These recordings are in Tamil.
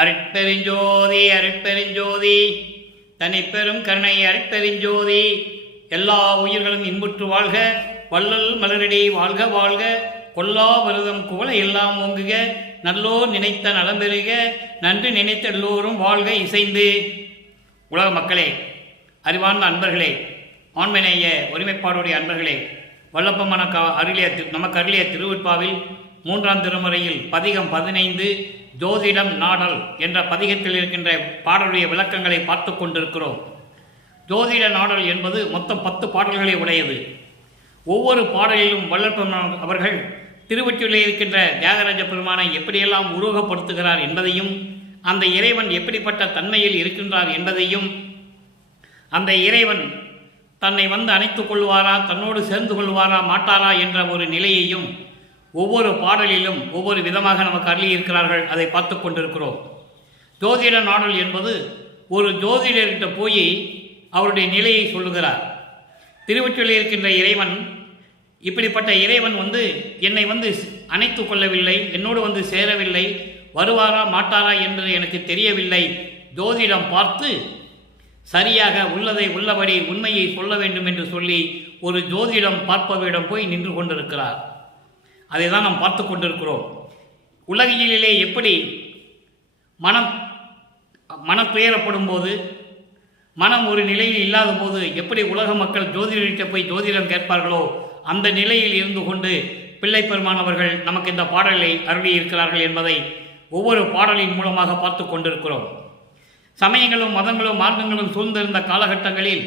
அருட்பெருஞ்சோதி அருட்பெருஞ்சோதி தனிப்பெரும் கருணை அருட்பெருஞ்சோதி. எல்லா உயிர்களும் இன்புற்று வாழ்க, வள்ளல் மலரடி வாழ்க வாழ்க, கொல்லா விரதம் குவளை எல்லாம் ஓங்குக, நல்லோர் நினைத்த நலம் பெறுக, நன்று நினைத்த எல்லோரும் வாழ்க இசைந்து. உலக மக்களே, அறிவார்ந்த அன்பர்களே, ஆண்மநேய ஒருமைப்பாடுடைய அன்பர்களே, வல்லப்பமான நமக்கு அருளிய திருவிற்பாவில் 3ஆம் திருமுறையில் பதிகம் 15 ஜோதிடம் நாடல் என்ற பதிகத்தில் இருக்கின்ற பாடலுடைய விளக்கங்களை பார்த்து கொண்டிருக்கிறோம். ஜோதிட நாடல் என்பது மொத்தம் 10 பாடல்களை உடையது. ஒவ்வொரு பாடலிலும் வல்லற்பெருமான் அவர்கள் திருவொற்றியூரில் இருக்கின்ற தியாகராஜ பெருமானை எப்படியெல்லாம் உருவகப்படுத்துகிறார் என்பதையும், அந்த இறைவன் எப்படிப்பட்ட தன்மையில் இருக்கின்றார் என்பதையும், அந்த இறைவன் தன்னை வந்து அணைத்துக் கொள்வாரா, தன்னோடு சேர்ந்து கொள்வாரா மாட்டாரா என்ற ஒரு நிலையையும் ஒவ்வொரு பாடலிலும் ஒவ்வொரு விதமாக நமக்கு அருளியிருக்கிறார்கள். அதை பார்த்து கொண்டிருக்கிறோம். ஜோதிட நாடல் என்பது ஒரு ஜோதிடர்கிட்ட போய் அவருடைய நிலையை சொல்லுகிறார். திருவொற்றியூரில் இருக்கின்ற இறைவன், இப்படிப்பட்ட இறைவன் என்னை அணைத்து கொள்ளவில்லை, என்னோடு சேரவில்லை, வருவாரா மாட்டாரா என்று எனக்கு தெரியவில்லை. ஜோதிடம் பார்த்து சரியாக உள்ளதை உள்ளபடி உண்மையை சொல்ல வேண்டும் என்று சொல்லி ஒரு ஜோதிடம் பார்ப்பவரிடம் போய் நின்று கொண்டிருக்கிறார். அதை தான் நாம் பார்த்து கொண்டிருக்கிறோம். உலகியலிலே எப்படி மனம் துயரப்படும் போது, மனம் ஒரு நிலையில் இல்லாத போது எப்படி உலக மக்கள் ஜோதிடர்கிட்ட போய் ஜோதிடம் கேட்பார்களோ, அந்த நிலையில் இருந்து கொண்டு பிள்ளை பெருமானவர்கள் நமக்கு இந்த பாடலை அருளியிருக்கிறார்கள் என்பதை ஒவ்வொரு பாடலின் மூலமாக பார்த்து கொண்டிருக்கிறோம். சமயங்களும் மதங்களும் மார்க்கங்களும் சூழ்ந்திருந்த காலகட்டங்களில்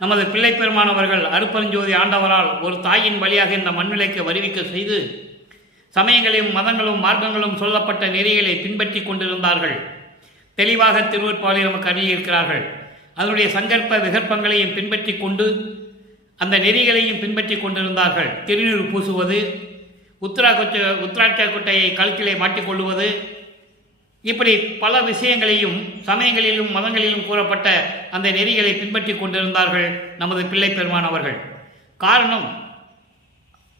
நமது பிள்ளை பெருமானவர்கள் அருட்பெருஞ்சோதி ஆண்டவரால் ஒரு தாயின் வழியாக இந்த மண்ணிலைக்கு வருவிக்க செய்து சமயங்களையும் மதங்களும் மார்க்கங்களும் சொல்லப்பட்ட நெறிகளை பின்பற்றி கொண்டிருந்தார்கள். தெளிவாக திருவொற்றியூரில் நமக்கு அருளியிருக்கிறார்கள். அதனுடைய சங்கற்ப விகற்பங்களையும் பின்பற்றி கொண்டு அந்த நெறிகளையும் பின்பற்றி கொண்டிருந்தார்கள். திருநீர் பூசுவது, உத்திராட்ச கொட்டையை கழுத்திலே மாட்டிக்கொள்ளுவது, இப்படி பல விஷயங்களையும் சமயங்களிலும் மதங்களிலும் கூறப்பட்ட அந்த நெறிகளை பின்பற்றி கொண்டிருந்தார்கள் நமது பிள்ளை பெருமான் அவர்கள். காரணம்,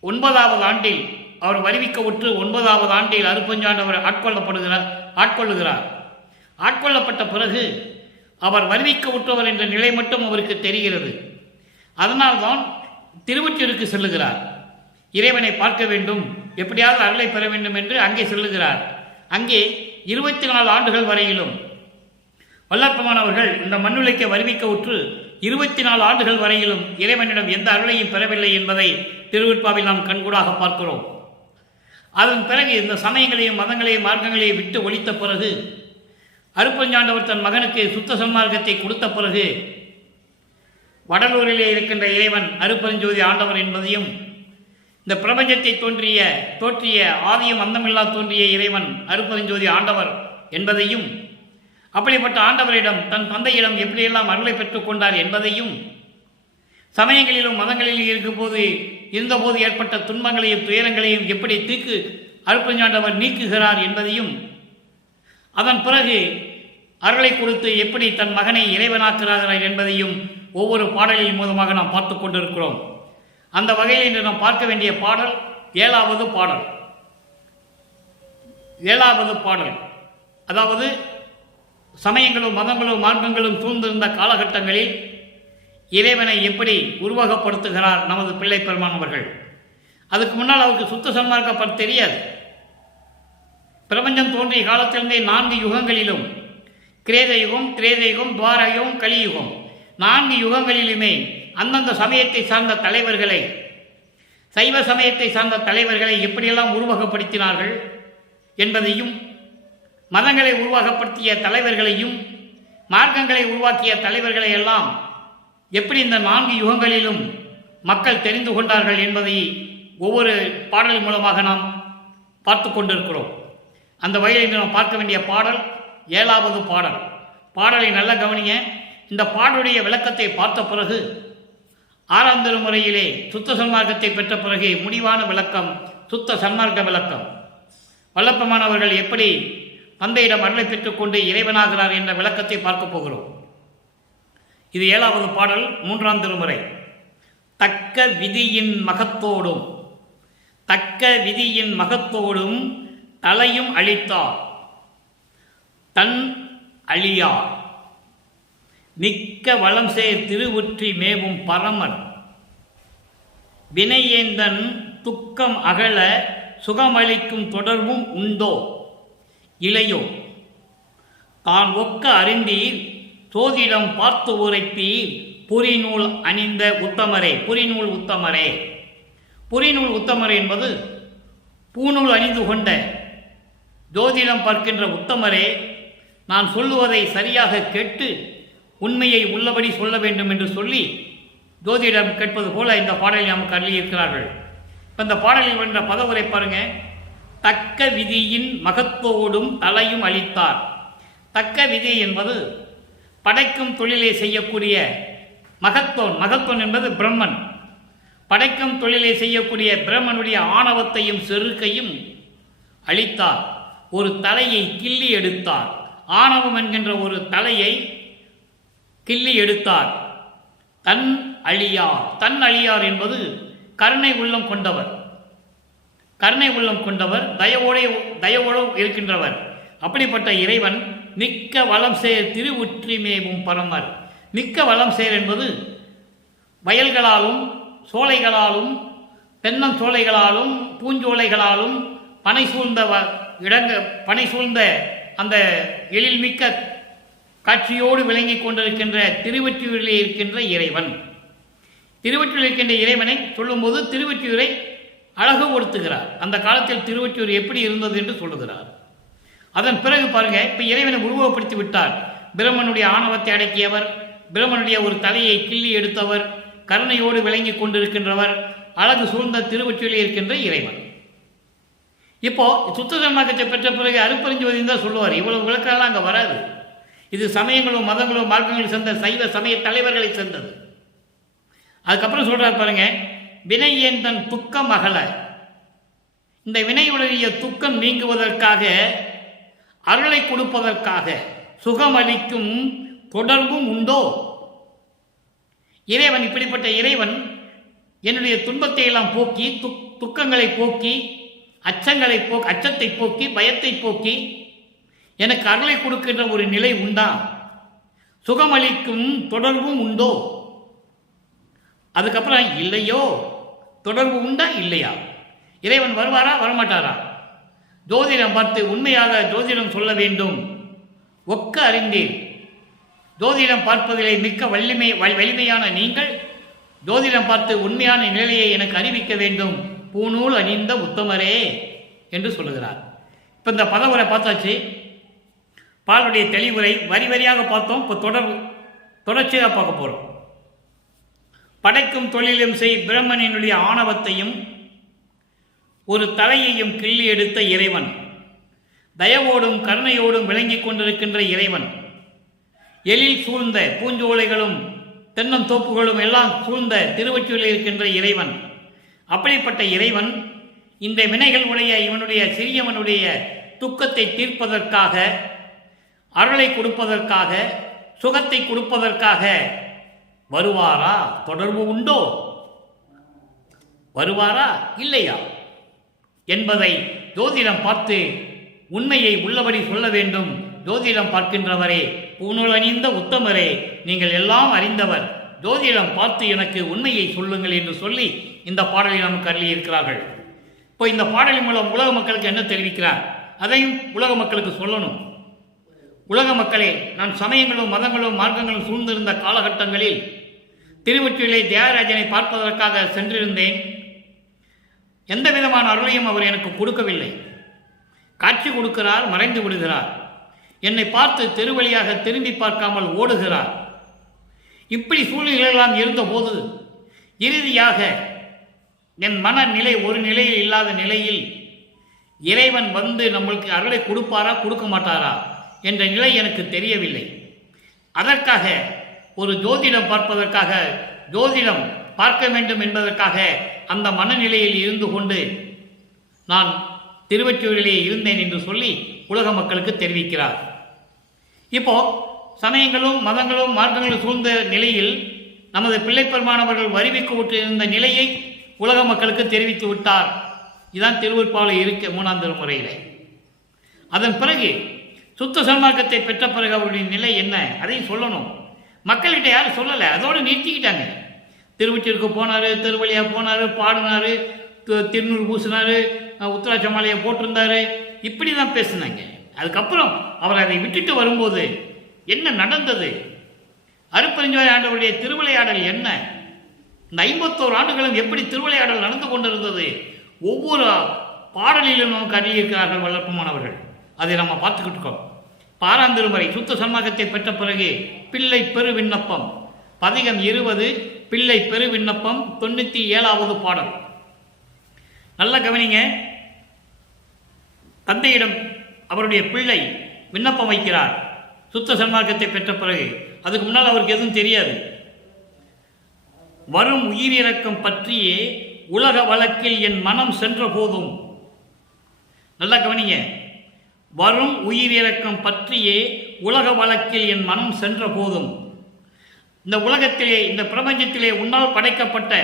9வது ஆண்டில் அவர் வருவிக்க உற்று 9வது ஆண்டில் அருட்பெருஞ்சாண்டவர் ஆட்கொள்ளுகிறார். ஆட்கொள்ளப்பட்ட பிறகு அவர் வருவிக்க உற்றவர் என்ற நிலை மட்டும் அவருக்கு தெரிகிறது. அதனால்தான் திருவொற்றியூருக்கு செல்லுகிறார். இறைவனை பார்க்க வேண்டும், எப்படியாவது அருளை பெற வேண்டும் என்று அங்கே செல்லுகிறார். அங்கே 24 ஆண்டுகள் வரையிலும் வல்லற்பெருமானவர்கள் இந்த மண்ணுலைக்கு வருவிக்க உற்று 24 ஆண்டுகள் வரையிலும் இறைவனிடம் எந்த அருளையும் பெறவில்லை என்பதை திருவிற்பாவில் நாம் கண்கூடாக பார்க்கிறோம். அதன் பிறகு இந்த சமயங்களையும் மதங்களையும் மார்க்கங்களையும் விட்டு ஒழித்த பிறகு அருட்பெருஞ்சாண்டவர் தன் மகனுக்கு சுத்த சன்மார்க்கத்தை கொடுத்த பிறகு வடலூரிலே இருக்கின்ற இறைவன் அருட்பெருஞ்சோதி ஆண்டவர் என்பதையும், இந்த பிரபஞ்சத்தை தோற்றிய ஆதியும் அந்தமில்லா தோன்றிய இறைவன் அருட்பெருஞ்சோதி ஆண்டவர் என்பதையும், அப்படிப்பட்ட ஆண்டவரிடம் தன் தந்தையிடம் எப்படியெல்லாம் அருளை பெற்றுக் கொண்டார் என்பதையும், சமயங்களிலும் மதங்களிலும் இருந்தபோது ஏற்பட்ட துன்பங்களையும் துயரங்களையும் எப்படி அருட்பெருஞ்சாண்டவர் நீக்குகிறார் என்பதையும், அதன் பிறகு அருளை கொடுத்து எப்படி தன் மகனை இறைவனாக்குகிறார்கள் என்பதையும் ஒவ்வொரு பாடலின் மூலமாக நாம் பார்த்து கொண்டிருக்கிறோம். அந்த வகையில் இன்று நாம் பார்க்க வேண்டிய பாடல் 7வது பாடல். 7வது பாடல் அதாவது சமயங்களும் மதங்களும் மார்க்கங்களும் சூழ்ந்திருந்த காலகட்டங்களில் இறைவனை எப்படி உருவகப்படுத்துகிறார் நமது பிள்ளை பெருமான் அவர்கள். அதுக்கு முன்னால் அவருக்கு சுத்த சன்மார்க்கப்பட தெரியாது. பிரபஞ்சம் தோன்றிய காலத்திலிருந்தே 4 யுகங்களிலும், கிரேத யுகம், திரேத யுகம், துவார யுகம், கலியுகம், 4 யுகங்களிலுமே அந்தந்த சமயத்தை சார்ந்த தலைவர்களை, சைவ சமயத்தை சார்ந்த தலைவர்களை எப்படியெல்லாம் உருவகப்படுத்தினார்கள் என்பதையும், மதங்களை உருவகப்படுத்திய தலைவர்களையும் மார்க்கங்களை உருவாக்கிய தலைவர்களை எல்லாம் எப்படி இந்த 4 யுகங்களிலும் மக்கள் தெரிந்து கொண்டார்கள் என்பதை ஒவ்வொரு பாடல் மூலமாக நாம் பார்த்து கொண்டிருக்கிறோம். அந்த வகையில் நாம் பார்க்க வேண்டிய பாடல் 7வது பாடல். பாடலை நல்ல கவனிய. இந்த பாடலுடைய விளக்கத்தை பார்த்த பிறகு 6ஆம் திருமுறையிலே சுத்த சன்மார்க்கத்தை பெற்ற பிறகு முடிவான விளக்கம் சுத்த சன்மார்க்க விளக்கம். வல்லப்பெருமானவர்கள் எப்படி தந்தையிடம் அருளை பெற்றுக்கொண்டு இறைவனாகிறார் என்ற விளக்கத்தை பார்க்க போகிறோம். இது 7வது பாடல், 3ஆம் திருமுறை. தக்க விதியின் மகத்தோடும் தலையும் அளித்தார். தன் அழியா மிக்க வளம் சேர் திருவுற்றி மேவும் பரமன் வினையேந்தன் துக்கம் அகல சுகமளிக்கும் தொடர்பும் உண்டோ இளையோ தான் ஒக்க அறிந்தீர் சோதிடம் பார்த்து உரைப்பீர் புரிநூல் அணிந்த உத்தமரே. புரிநூல் உத்தமரே, புரிநூல் உத்தமரே என்பது பூநூல் அணிந்து கொண்ட ஜோதிடம் பார்க்கின்ற உத்தமரே, நான் சொல்லுவதை சரியாக கேட்டு உண்மையை உள்ளபடி சொல்ல வேண்டும் என்று சொல்லி ஜோதிடம் கேட்பது போல இந்த பாடலில் நமக்கு அருளியிருக்கிறார்கள். இப்போ இந்த பாடலில் என்ற பதவுரை பாருங்க. தக்க விதியின் மகத்தோடும் தலையும் அளித்தார். தக்க விதி என்பது படைக்கும் தொழிலை செய்யக்கூடிய மகத்தோன். மகத்தோன் என்பது பிரம்மன். படைக்கும் தொழிலை செய்யக்கூடிய பிரம்மனுடைய ஆணவத்தையும் செருக்கையும் அளித்தார். ஒரு தலையை கிள்ளி எடுத்தார். ஆணவம் என்கின்ற ஒரு தலையை கிள்ளி எடுத்தார். தன் அழியார். தன் அழியார் என்பது கருணை உள்ளம் கொண்டவர். கருணை உள்ளம் கொண்டவர், தயவோடு இருக்கின்றவர். அப்படிப்பட்ட இறைவன் மிக்க வளம் சேர் திருவுற்றிமேவும் பரமர். மிக்க வளம் சேர் என்பது வயல்களாலும் சோலைகளாலும் தென்னம் சோலைகளாலும் பூஞ்சோலைகளாலும் பனை சூழ்ந்த அந்த எழில்மிக்க காட்சியோடு விளங்கி கொண்டிருக்கின்ற திருவொற்றியூரிலே இருக்கின்ற இறைவன். திருவொற்றியூரில் இருக்கின்ற இறைவனை சொல்லும்போது திருவொற்றியூரை அழகுபடுத்துகிறார். அந்த காலத்தில் திருவொற்றியூர் எப்படி இருந்தது என்று சொல்லுகிறார். அதன் பிறகு பாருங்க, இப்போ இறைவனை உருவகப்படுத்தி விட்டார். பிரம்மனுடைய ஆணவத்தை அடக்கியவர், பிரம்மனுடைய ஒரு தலையை கிள்ளி எடுத்தவர், கருணையோடு விளங்கி கொண்டிருக்கின்றவர், அழகு சூழ்ந்த திருவொற்றியூரில் இருக்கின்ற இறைவன். இப்போ சுத்த சன்மார்க்கத்தை பெற்ற பிறகு அருப்பறிஞ்சுவதின்னு தான் சொல்லுவார். இவ்வளவு விளக்கெல்லாம் அங்கே வராது. இது சமயங்களும் மதங்களும் மார்க்கங்களும் சேர்ந்த சைவ சமய தலைவர்களை சேர்ந்தது. அதுக்கப்புறம் சொல்றார் பாருங்க, வினை ஏந்தன் துக்கம் அகல. இந்த வினையுடைய துக்கம் நீங்குவதற்காக, அருளை கொடுப்பதற்காக, சுகமளிக்கும் தொடர்பும் உண்டோ. இறைவன், இப்படிப்பட்ட இறைவன் என்னுடைய துன்பத்தை எல்லாம் போக்கி, துக்கங்களை போக்கி, அச்சத்தை போக்கி, பயத்தை போக்கி எனக்கு அருளை கொடுக்கின்ற ஒரு நிலை உண்டா? சுகமளிக்கும் தொடர்பும் உண்டோ? அதுக்கப்புறம் இல்லையோ, தொடர்பு உண்டா இல்லையா? இறைவன் வருவாரா வரமாட்டாரா? ஜோதிடம் பார்த்து உண்மையாக ஜோதிடம் சொல்ல வேண்டும். ஒக்க அறிந்தேன். ஜோதிடம் பார்ப்பதிலே மிக்க வலிமையான நீங்கள் ஜோதிடம் பார்த்து உண்மையான நிலையை எனக்கு அறிவிக்க வேண்டும். பூநூல் அணிந்த உத்தமரே என்று சொல்லுகிறார். இப்போ இந்த பதவுரை பார்த்தாச்சு. பாலுடைய தெளிவுரை வரி வரியாக பார்த்தோம். இப்போ தொடர்ச்சியாக பார்க்க போகிறோம். படைக்கும் தொழிலும் செய் பிரம்மனினுடைய ஆணவத்தையும் ஒரு தலையையும் கிள்ளி எடுத்த இறைவன், தயவோடும் கருணையோடும் விளங்கி கொண்டிருக்கின்ற இறைவன், எழில் சூழ்ந்த பூஞ்சோலைகளும் தென்னந்தோப்புகளும் எல்லாம் சூழ்ந்த திருவொற்றியூரில் இருக்கின்ற இறைவன். அப்படிப்பட்ட இறைவன் இந்த வினைகள் உடைய இவனுடைய சிறியவனுடைய துக்கத்தை தீர்ப்பதற்காக, அருளை கொடுப்பதற்காக, சுகத்தை கொடுப்பதற்காக வருவாரா? தொடர்பு உண்டோ? வருவாரா இல்லையா என்பதை ஜோதிடம் பார்த்து உண்மையை உள்ளபடி சொல்ல வேண்டும். ஜோதிடம் பார்க்கின்றவரே, பூநூல் அணிந்த உத்தமரே, நீங்கள் எல்லாம் அறிந்தவர், ஜோதிடம் பார்த்து எனக்கு உண்மையை சொல்லுங்கள் என்று சொல்லி இந்த பாடலை நமக்கு அருளியிருக்கிறார்கள். இப்போ இந்த பாடலின் மூலம் உலக மக்களுக்கு என்ன தெரிவிக்கிறார், அதையும் உலக மக்களுக்கு சொல்லணும். உலக மக்களே, நான் சமயங்களும் மதங்களும் மார்க்கங்களும் சூழ்ந்திருந்த காலகட்டங்களில் திருவொற்றியூரிலே தியாகராஜனை பார்ப்பதற்காக சென்றிருந்தேன். எந்த விதமான அருளையும் அவர் எனக்கு கொடுக்கவில்லை. காட்சி கொடுக்கிறார், மறைந்து விடுகிறார். என்னை பார்த்து தெருவழியாக திரும்பி பார்க்காமல் ஓடுகிறார். இப்படி சூழ்நிலையெல்லாம் இருந்தபோது இறுதியாக என் மனநிலை ஒரு நிலையில் இல்லாத நிலையில் இறைவன் வந்து நம்மளுக்கு அருளை கொடுப்பாரா கொடுக்க மாட்டாரா என்ற நிலை எனக்கு தெரியவில்லை. அதற்காக ஒரு ஜோதிடம் பார்ப்பதற்காக, ஜோதிடம் பார்க்க வேண்டும் என்பதற்காக அந்த மனநிலையில் இருந்து கொண்டு நான் திருவொற்றியூரிலே இருந்தேன் என்று சொல்லி உலக மக்களுக்கு தெரிவிக்கிறார். இப்போ சமயங்களும் மதங்களும் மார்க்கங்களும் சூழ்ந்த நிலையில் நமது பிள்ளைப்பெருமானவர்கள் வருவிக்கு விட்டிருந்த நிலையை உலக மக்களுக்கு தெரிவித்து விட்டார். இதுதான் திருவருட்பாவில் இருக்க 3ஆம் திருமுறையிலே. அதன் பிறகு சுத்த சன்மார்க்கத்தை பெற்ற பிறகு அவருடைய நிலை என்ன அதையும் சொல்லணும். மக்கள்கிட்ட யாரும் சொல்லலை, அதோடு நிறுத்திக்கிட்டாங்க. திருவொற்றியூருக்கு போனார், திருவள்ளியாக போனார், பாடினார், திருநூறு பூசினார், உத்தராட்ச மாலையை போட்டிருந்தார், இப்படி தான் பேசினாங்க. அதுக்கப்புறம் அவர் அதை விட்டுட்டு வரும்போது என்ன நடந்தது? அருட்பெருஞ்சோதி ஆண்டவருடைய திருவிளையாடல் என்ன? இந்த 51 ஆண்டுகளும் எப்படி திருவிளையாடல் நடந்து கொண்டிருந்தது? ஒவ்வொரு பாடலிலும் நமக்கு அறியிருக்கிறார்கள் வளர்ப்புமானவர்கள். அதை நம்ம பார்த்துக்கிட்டு இருக்கோம். 6ஆம் திருமுறை சுத்த சன்மார்க்கத்தை பெற்ற பிறகு பிள்ளை பெரு விண்ணப்பம் பதிகம் 20 பிள்ளை பெரு விண்ணப்பம் 97வது பாடல். நல்ல கவனிங்க. தந்தையிடம் அவருடைய பிள்ளை விண்ணப்பம் வைக்கிறார் சுத்த சன்மார்க்கத்தை பெற்ற பிறகு. அதுக்கு முன்னால் அவருக்கு எதுவும் தெரியாது. வரும் உயிரிறக்கம் பற்றியே உலக வழக்கில் என் மனம் சென்ற போதும், நல்லா கவனிங்க, வரும் உயிரிறக்கம் பற்றியே உலக வழக்கில் என் மனம் சென்ற போதும், இந்த உலகத்திலே இந்த பிரபஞ்சத்திலே உன்னால் படைக்கப்பட்ட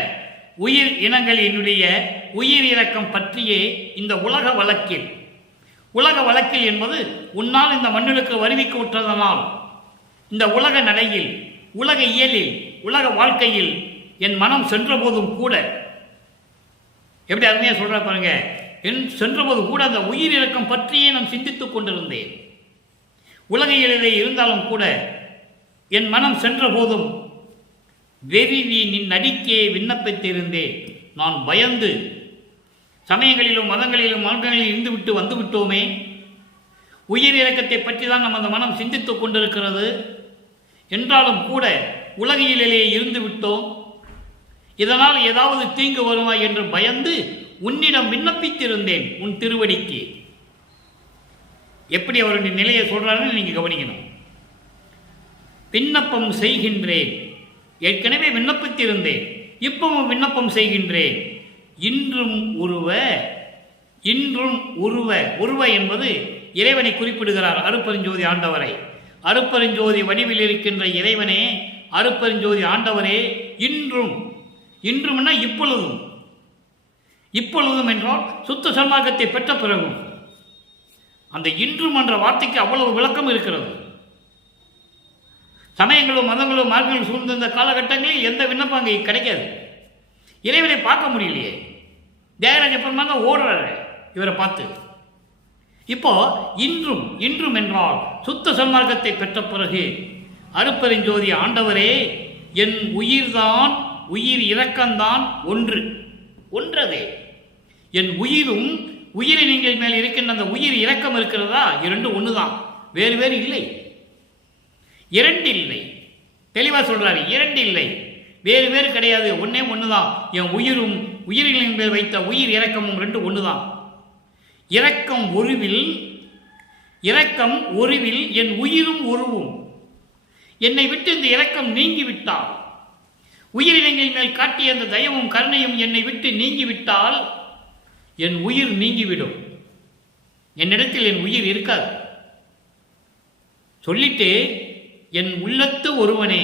உயிர் இனங்களினுடைய உயிர் இறக்கம் பற்றியே இந்த உலக வழக்கில், உலக வழக்கில் என்பது உன்னால் இந்த மண்ணுக்கு வருவிக்க விட்டதனால் இந்த உலக நடையில், உலக இயலில், உலக வாழ்க்கையில் என் மனம் சென்ற போதும் கூட, எப்படி அருமையாக சொல்ற பாருங்க, என் சென்றபோது கூட அந்த உயிர் இறக்கம் பற்றியே நான் சிந்தித்துக் கொண்டிருந்தேன். உலக இயலிலே இருந்தாலும் கூட என் மனம் சென்ற போதும் வெறிவி நின் அடிக்கே விண்ணப்பித்திருந்தேன். நான் பயந்து சமயங்களிலும் மதங்களிலும் மார்க்கங்களிலும் இருந்துவிட்டு வந்து விட்டோமே, உயிர் இறக்கத்தை பற்றி தான் நம்ம அந்த மனம் சிந்தித்துக் கொண்டிருக்கிறது என்றாலும் கூட உலகியலிலே இருந்து விட்டோம், இதனால் ஏதாவது தீங்கு வருமா என்று பயந்து உன்னிடம் விண்ணப்பித்திருந்தேன் உன் திருவடிக்கு. எப்படி அவருடைய நிலையை சொல்றாருன்னு நீங்க கவனிக்கணும். விண்ணப்பம் செய்கின்றேன், ஏற்கனவே விண்ணப்பித்திருந்தேன், இப்பவும் விண்ணப்பம் செய்கின்றேன். இன்றும் உருவ, இன்றும் உருவ, உருவ என்பது இறைவனை குறிப்பிடுகிறார் அருட்பெருஞ்சோதி ஆண்டவரை. அருட்பெருஞ்சோதி வடிவில் இருக்கின்ற இறைவனே, அருட்பெருஞ்சோதி ஆண்டவரே, இன்றும், இன்றும்னா இப்பொழுதும், இப்பொழுதும் என்றால் சுத்த சன்மார்க்கத்தை பெற்ற பிறகும். அந்த இன்றும் என்ற வார்த்தைக்கு அவ்வளவு விளக்கம் இருக்கிறது. சமயங்களும் மதங்களும் மார்க்கங்களும் சூழ்ந்த காலகட்டங்களில் எந்த விண்ணப்பம் அங்கே கிடைக்காது. இறைவனை பார்க்க முடியலையே. தியாகராஜ பெருமான் தான் ஓடுறாரு இவரை பார்த்து. இப்போ இன்றும், இன்றும் என்றால் சுத்த சன்மார்க்கத்தை பெற்ற பிறகு அருட்பெருஞ்சோதி ஆண்டவரே, என் உயிர்தான், உயிர் இரக்கம்தான் ஒன்று, ஒன்றதே. என் உயிரும் உயிரினங்கள் மேல் இருக்கின்ற அந்த உயிர் இரக்கம் இருக்கிறதா, இரண்டு ஒன்று தான், வேறு வேறு இல்லை, இரண்டு இல்லை. தெளிவாக சொல்றாரு, இரண்டு இல்லை, வேறு வேறு கிடையாது, ஒன்னே ஒன்று தான். என் உயிரும் உயிரினங்களின் மேல் வைத்த உயிர் இரக்கமும் ரெண்டு ஒன்று தான். இரக்கம் ஒருவில், இரக்கம் ஒருவில் என் உயிரும் ஒருவும். என்னை விட்டு இந்த இரக்கம் நீங்கிவிட்டால், உயிரினங்களின் மேல் காட்டிய அந்த தயவும் கருணையும் என்னை விட்டு நீங்கிவிட்டால் என் உயிர் நீங்கிவிடும். என்னிடத்தில் என் உயிர் இருக்காது. சொல்லிட்டு என் உள்ளத்து ஒருவனே,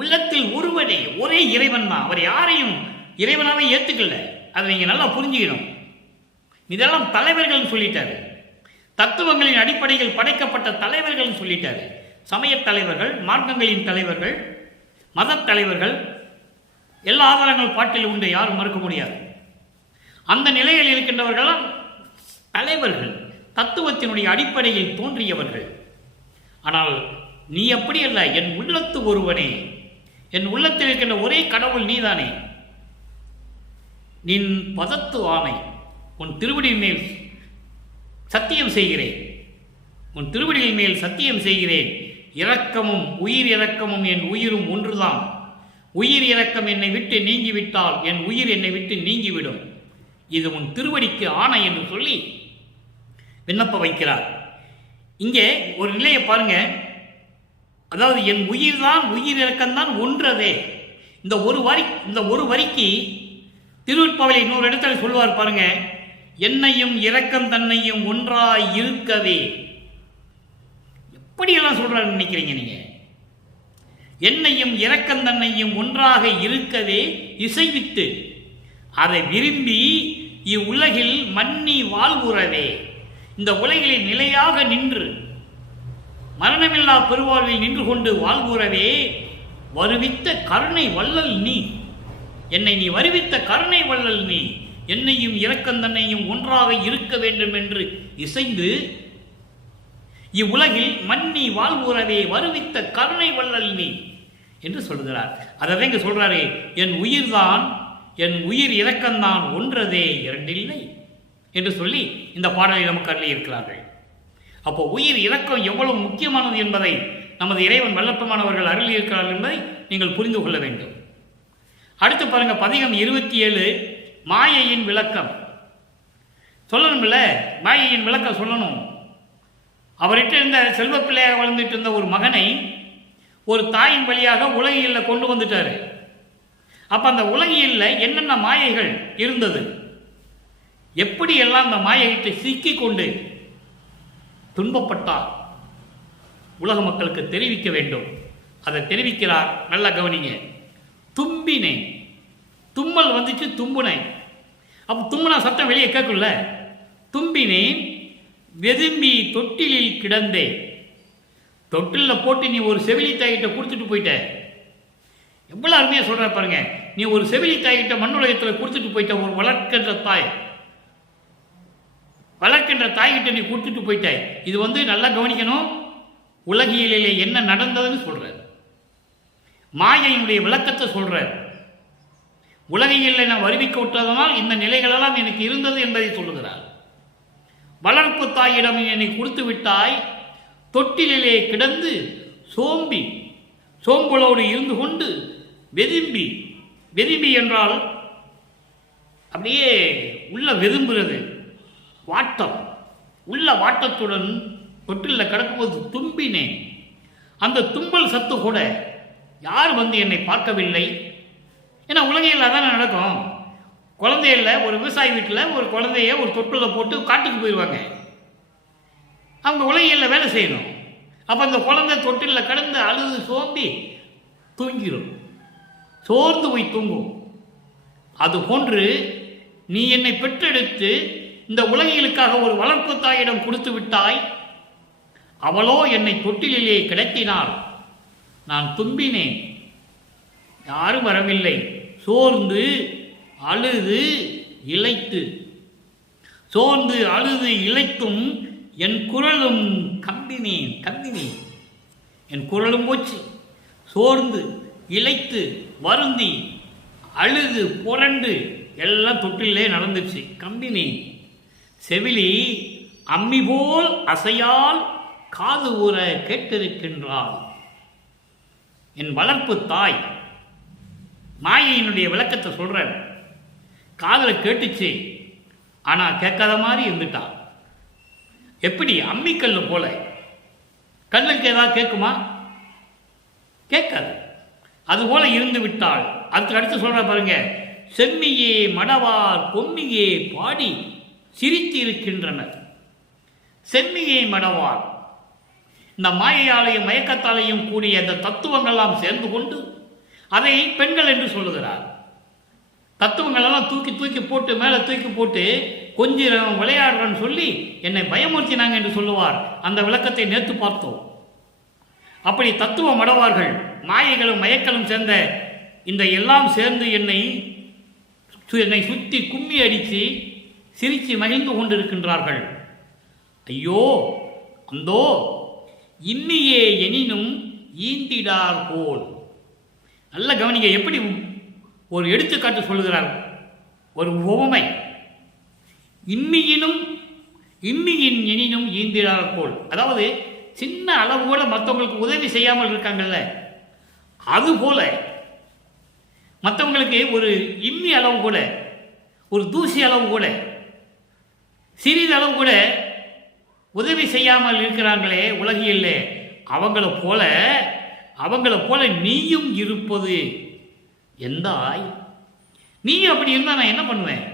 உள்ளத்தில் ஒருவனே, ஒரே இறைவன் தான். அவர் யாரையும் இறைவனாவே ஏற்றுக்கல. அதை நீங்க நல்லா புரிஞ்சுக்கணும். இதெல்லாம் தலைவர்கள் சொல்லிட்டாரு. தத்துவங்களின் அடிப்படையில் படைக்கப்பட்ட தலைவர்கள் சொல்லிட்டாரு. சமய தலைவர்கள், மார்க்கங்களின் தலைவர்கள், மத தலைவர்கள், எல்லா ஆதாரங்கள் பாட்டில் உண்டு, யாரும் மறுக்க முடியாது. அந்த நிலையில் இருக்கின்றவர்கள் தலைவர்கள், தத்துவத்தினுடைய அடிப்படையில் தோன்றியவர்கள். ஆனால் நீ அப்படி அல்ல, என் உள்ளத்து ஒருவனே, என் உள்ளத்தில் இருக்கின்ற ஒரே கடவுள் நீதானே. நின் பதத்து ஆணை, உன் திருவடியின் மேல் சத்தியம் செய்கிறேன், உன் திருவடியின் மேல் சத்தியம் செய்கிறேன். இரக்கமும் உயிர் இரக்கமும் என் உயிரும் ஒன்றுதான். உயிர் இரக்கம் என்னை விட்டு நீங்கிவிட்டால் என் உயிர் என்னை விட்டு நீங்கிவிடும். இது உன் திருவடிக்கு ஆணை என்று சொல்லி விண்ணப்பம் வைக்கிறார். இங்கே ஒரு நிலையை பாருங்க. அதாவது என் உயிர் தான், உயிர் இரக்கம்தான் ஒன்றதே. இந்த ஒரு வரிக்கு திருவெட்பாவிலே இன்னொரு இடத்துல சொல்லுவார் பாருங்க, என்னையும் இரக்கம் தன்னையும் ஒன்றாய் இருக்கவே. எப்படியெல்லாம் சொல்றாரு நினைக்கிறீங்க நீங்க? என்னையும் இரக்கம் தன்னையும் ஒன்றாக இருக்கவே இசைவித்து அதை விரும்பி இவ்வுலகில் மன்னி வாழ்வுறவே. இந்த உலகில் நிலையாக நின்று மரணமில்லா பெருவாழ்வில் நின்று கொண்டு வாழ்வுறவே வருவித்த கருணை வள்ளல் நீ, என்னை நீ வருவித்த கருணை வள்ளல் நீ, என்னையும் இரக்கந்தன்னையும் ஒன்றாக இருக்க வேண்டும் என்று இசைந்து இவ்வுலகில் மன்னி வாழ்வுறவே வருவித்த கருணை வள்ளல் நீ என்று சொல்கிறார். அதை இங்க சொல்றாரு, என் உயிர்தான், என் உயிர் இரக்கம்தான், ஒன்றதே இரண்டில்லை என்று சொல்லி இந்த பாடலை நமக்கு அருளி இருக்கிறார்கள். அப்போ உயிர் இரக்கம் எவ்வளவு முக்கியமானது என்பதை நமது இறைவன் வல்லப்பமானவர்கள் அருளி இருக்கிறார்கள் என்பதை நீங்கள் புரிந்து கொள்ள வேண்டும். அடுத்து பாருங்க, பதிகம் 27 மாயையின் விளக்கம் சொல்லணும்ல. மாயையின் விளக்கம் சொல்லணும். அவர்கிட்ட இருந்த செல்வ பிள்ளையாக வளர்ந்துட்டு இருந்த ஒரு மகனை ஒரு தாயின் வழியாக உலகியல்ல கொண்டு வந்துட்டாரு. அப்ப அந்த உலகியல்ல என்னென்ன மாயைகள் இருந்தது, எப்படி எல்லாம் அந்த மாயைகிட்ட சிக்கி கொண்டு துன்பப்பட்டார் உலக மக்களுக்கு தெரிவிக்க வேண்டும். அதை தெரிவிக்கிறார். நல்லா கவனிங்க. தும்பினேன், தும்மல் வந்துச்சு, தும்புனேன். அப்போ தும்புனா சத்தம் வெளியே கேட்கும்ல. தும்பினேன் வெதும்பி தொட்டிலில் கிடந்தே. தொட்டிலில் போட்டு நீ ஒரு செவிலி தாய்கிட்ட கொடுத்துட்டு போயிட்ட. எவ்வளோ அருமையாக சொல்கிற பாருங்க. நீ ஒரு செவிலி தாய்கிட்ட மண்ணுலகத்தில் கொடுத்துட்டு போயிட்ட. ஒரு வளர்க்கின்ற தாய், வளர்க்கின்ற தாய்கிட்ட நீ கொடுத்துட்டு போயிட்ட. இது நல்லா கவனிக்கணும். உலகியலிலே என்ன நடந்ததுன்னு சொல்றார். மாயையினுடைய விளக்கத்தை சொல்றார். உலகியலை நான் வருவிக்க விட்டதனால் இந்த நிலைகளெல்லாம் எனக்கு இருந்தது என்பதை சொல்லுகிறார். வளர்ப்பு தாயிடம் என்னை கொடுத்து விட்டாய், தொட்டிலே கிடந்து சோம்பி, சோம்பலோடு இருந்து கொண்டு வெதும்பி, வெதும்பி என்றால் அப்படியே உள்ள வெதும்புறது, வாட்டம், உள்ள வாட்டத்துடன் தொட்டிலில் கிடக்கும்போது தும்பினேன். அந்த தும்பல் சத்து கூட யார் என்னை பார்க்கவில்லை. ஏன்னா உலகையில் அதானே நடக்கும். குழந்தையில ஒரு விவசாயி வீட்டில் ஒரு குழந்தைய ஒரு தொட்டிலில் போட்டு காட்டுக்கு போயிடுவாங்க. அவங்க உலகியலில் வேலை செய்யணும். அப்போ அந்த குழந்தை தொட்டிலில் கிடந்து அழுது சோம்பி தூங்கிடும், சோர்ந்து போய் தூங்கும். அது போன்று நீ என்னை பெற்றெடுத்து இந்த உலகியலுக்காக ஒரு வளர்ப்பு தாயிடம் கொடுத்து விட்டாய். அவளோ என்னை தொட்டிலே கிடத்தினாள். நான் தும்பினேன், யாரும் வரவில்லை. சோர்ந்து அழுது இளைத்து, சோர்ந்து அழுது இளைத்தும் என் குரலும் கம்பினேன், கம்பினேன். என் குரலும் போச்சு. சோர்ந்து இளைத்து வருந்தி அழுது புரண்டு எல்லாம் தொட்டிலே நடந்துச்சு. கம்பினேன். செவிலி அம்மி போல் அசையால் காது ஊற கேட்டிருக்கின்றாள். என் வளர்ப்பு தாய் மாயையினுடைய விளக்கத்தை சொல்றேன். காதில் கேட்டுச்சு, ஆனா கேட்காத மாதிரி இருந்துட்டான். எப்படி? அம்மிக்கல்லு போல. கல்லுக்கு ஏதாவது கேட்குமா? கேட்காது. அதுபோல இருந்து விட்டாள். அதுக்கு அடுத்து சொல்ற பாருங்க, செம்மியே மடவார் பொம்மியே பாடி சிரித்து இருக்கின்றனர். செம்மியை மடவார், இந்த மாயையாலையும் மயக்கத்தாலையும் கூடிய அந்த தத்துவங்கள்லாம் சேர்ந்து கொண்டு அதை பெண்கள் என்று சொல்லுகிறார். தத்துவங்கள் எல்லாம் தூக்கி தூக்கி போட்டு மேலே தூக்கி போட்டு கொஞ்சம் விளையாடுறன்னு சொல்லி என்னை பயமுறுத்தினாங்க என்று சொல்லுவார். அந்த விளக்கத்தை நேற்று பார்த்தோம். அப்படி தத்துவ மடவார்கள், மாயைகளும் மயக்களும் சேர்ந்த இந்த எல்லாம் சேர்ந்து என்னை சுற்றி கும்மி அடித்து சிரித்து மகிழ்ந்து கொண்டிருக்கின்றார்கள். ஐயோ அந்தோ இன்னியே எனினும் ஈந்திடார் போல். நல்ல கவனிங்க, எப்படி ஒரு எடுத்துக்காட்டு சொல்லுகிறார், ஒரு உவமை. இன்னியின் எனினும் ஈந்திடார் போல். அதாவது சின்ன அளவு கூட மற்றவங்களுக்கு உதவி செய்யாமல் இருக்காங்கல்ல, அதுபோல மற்றவங்களுக்கு ஒரு இம்மி அளவு கூட, ஒரு தூசி அளவு கூட, சிறிது அளவு கூட உதவி செய்யாமல் இருக்கிறாங்களே உலகிலே, அவங்கள போல நீயும் இருப்பது எந்தாய். நீ அப்படி இருந்தா நான் என்ன பண்ணுவேன்?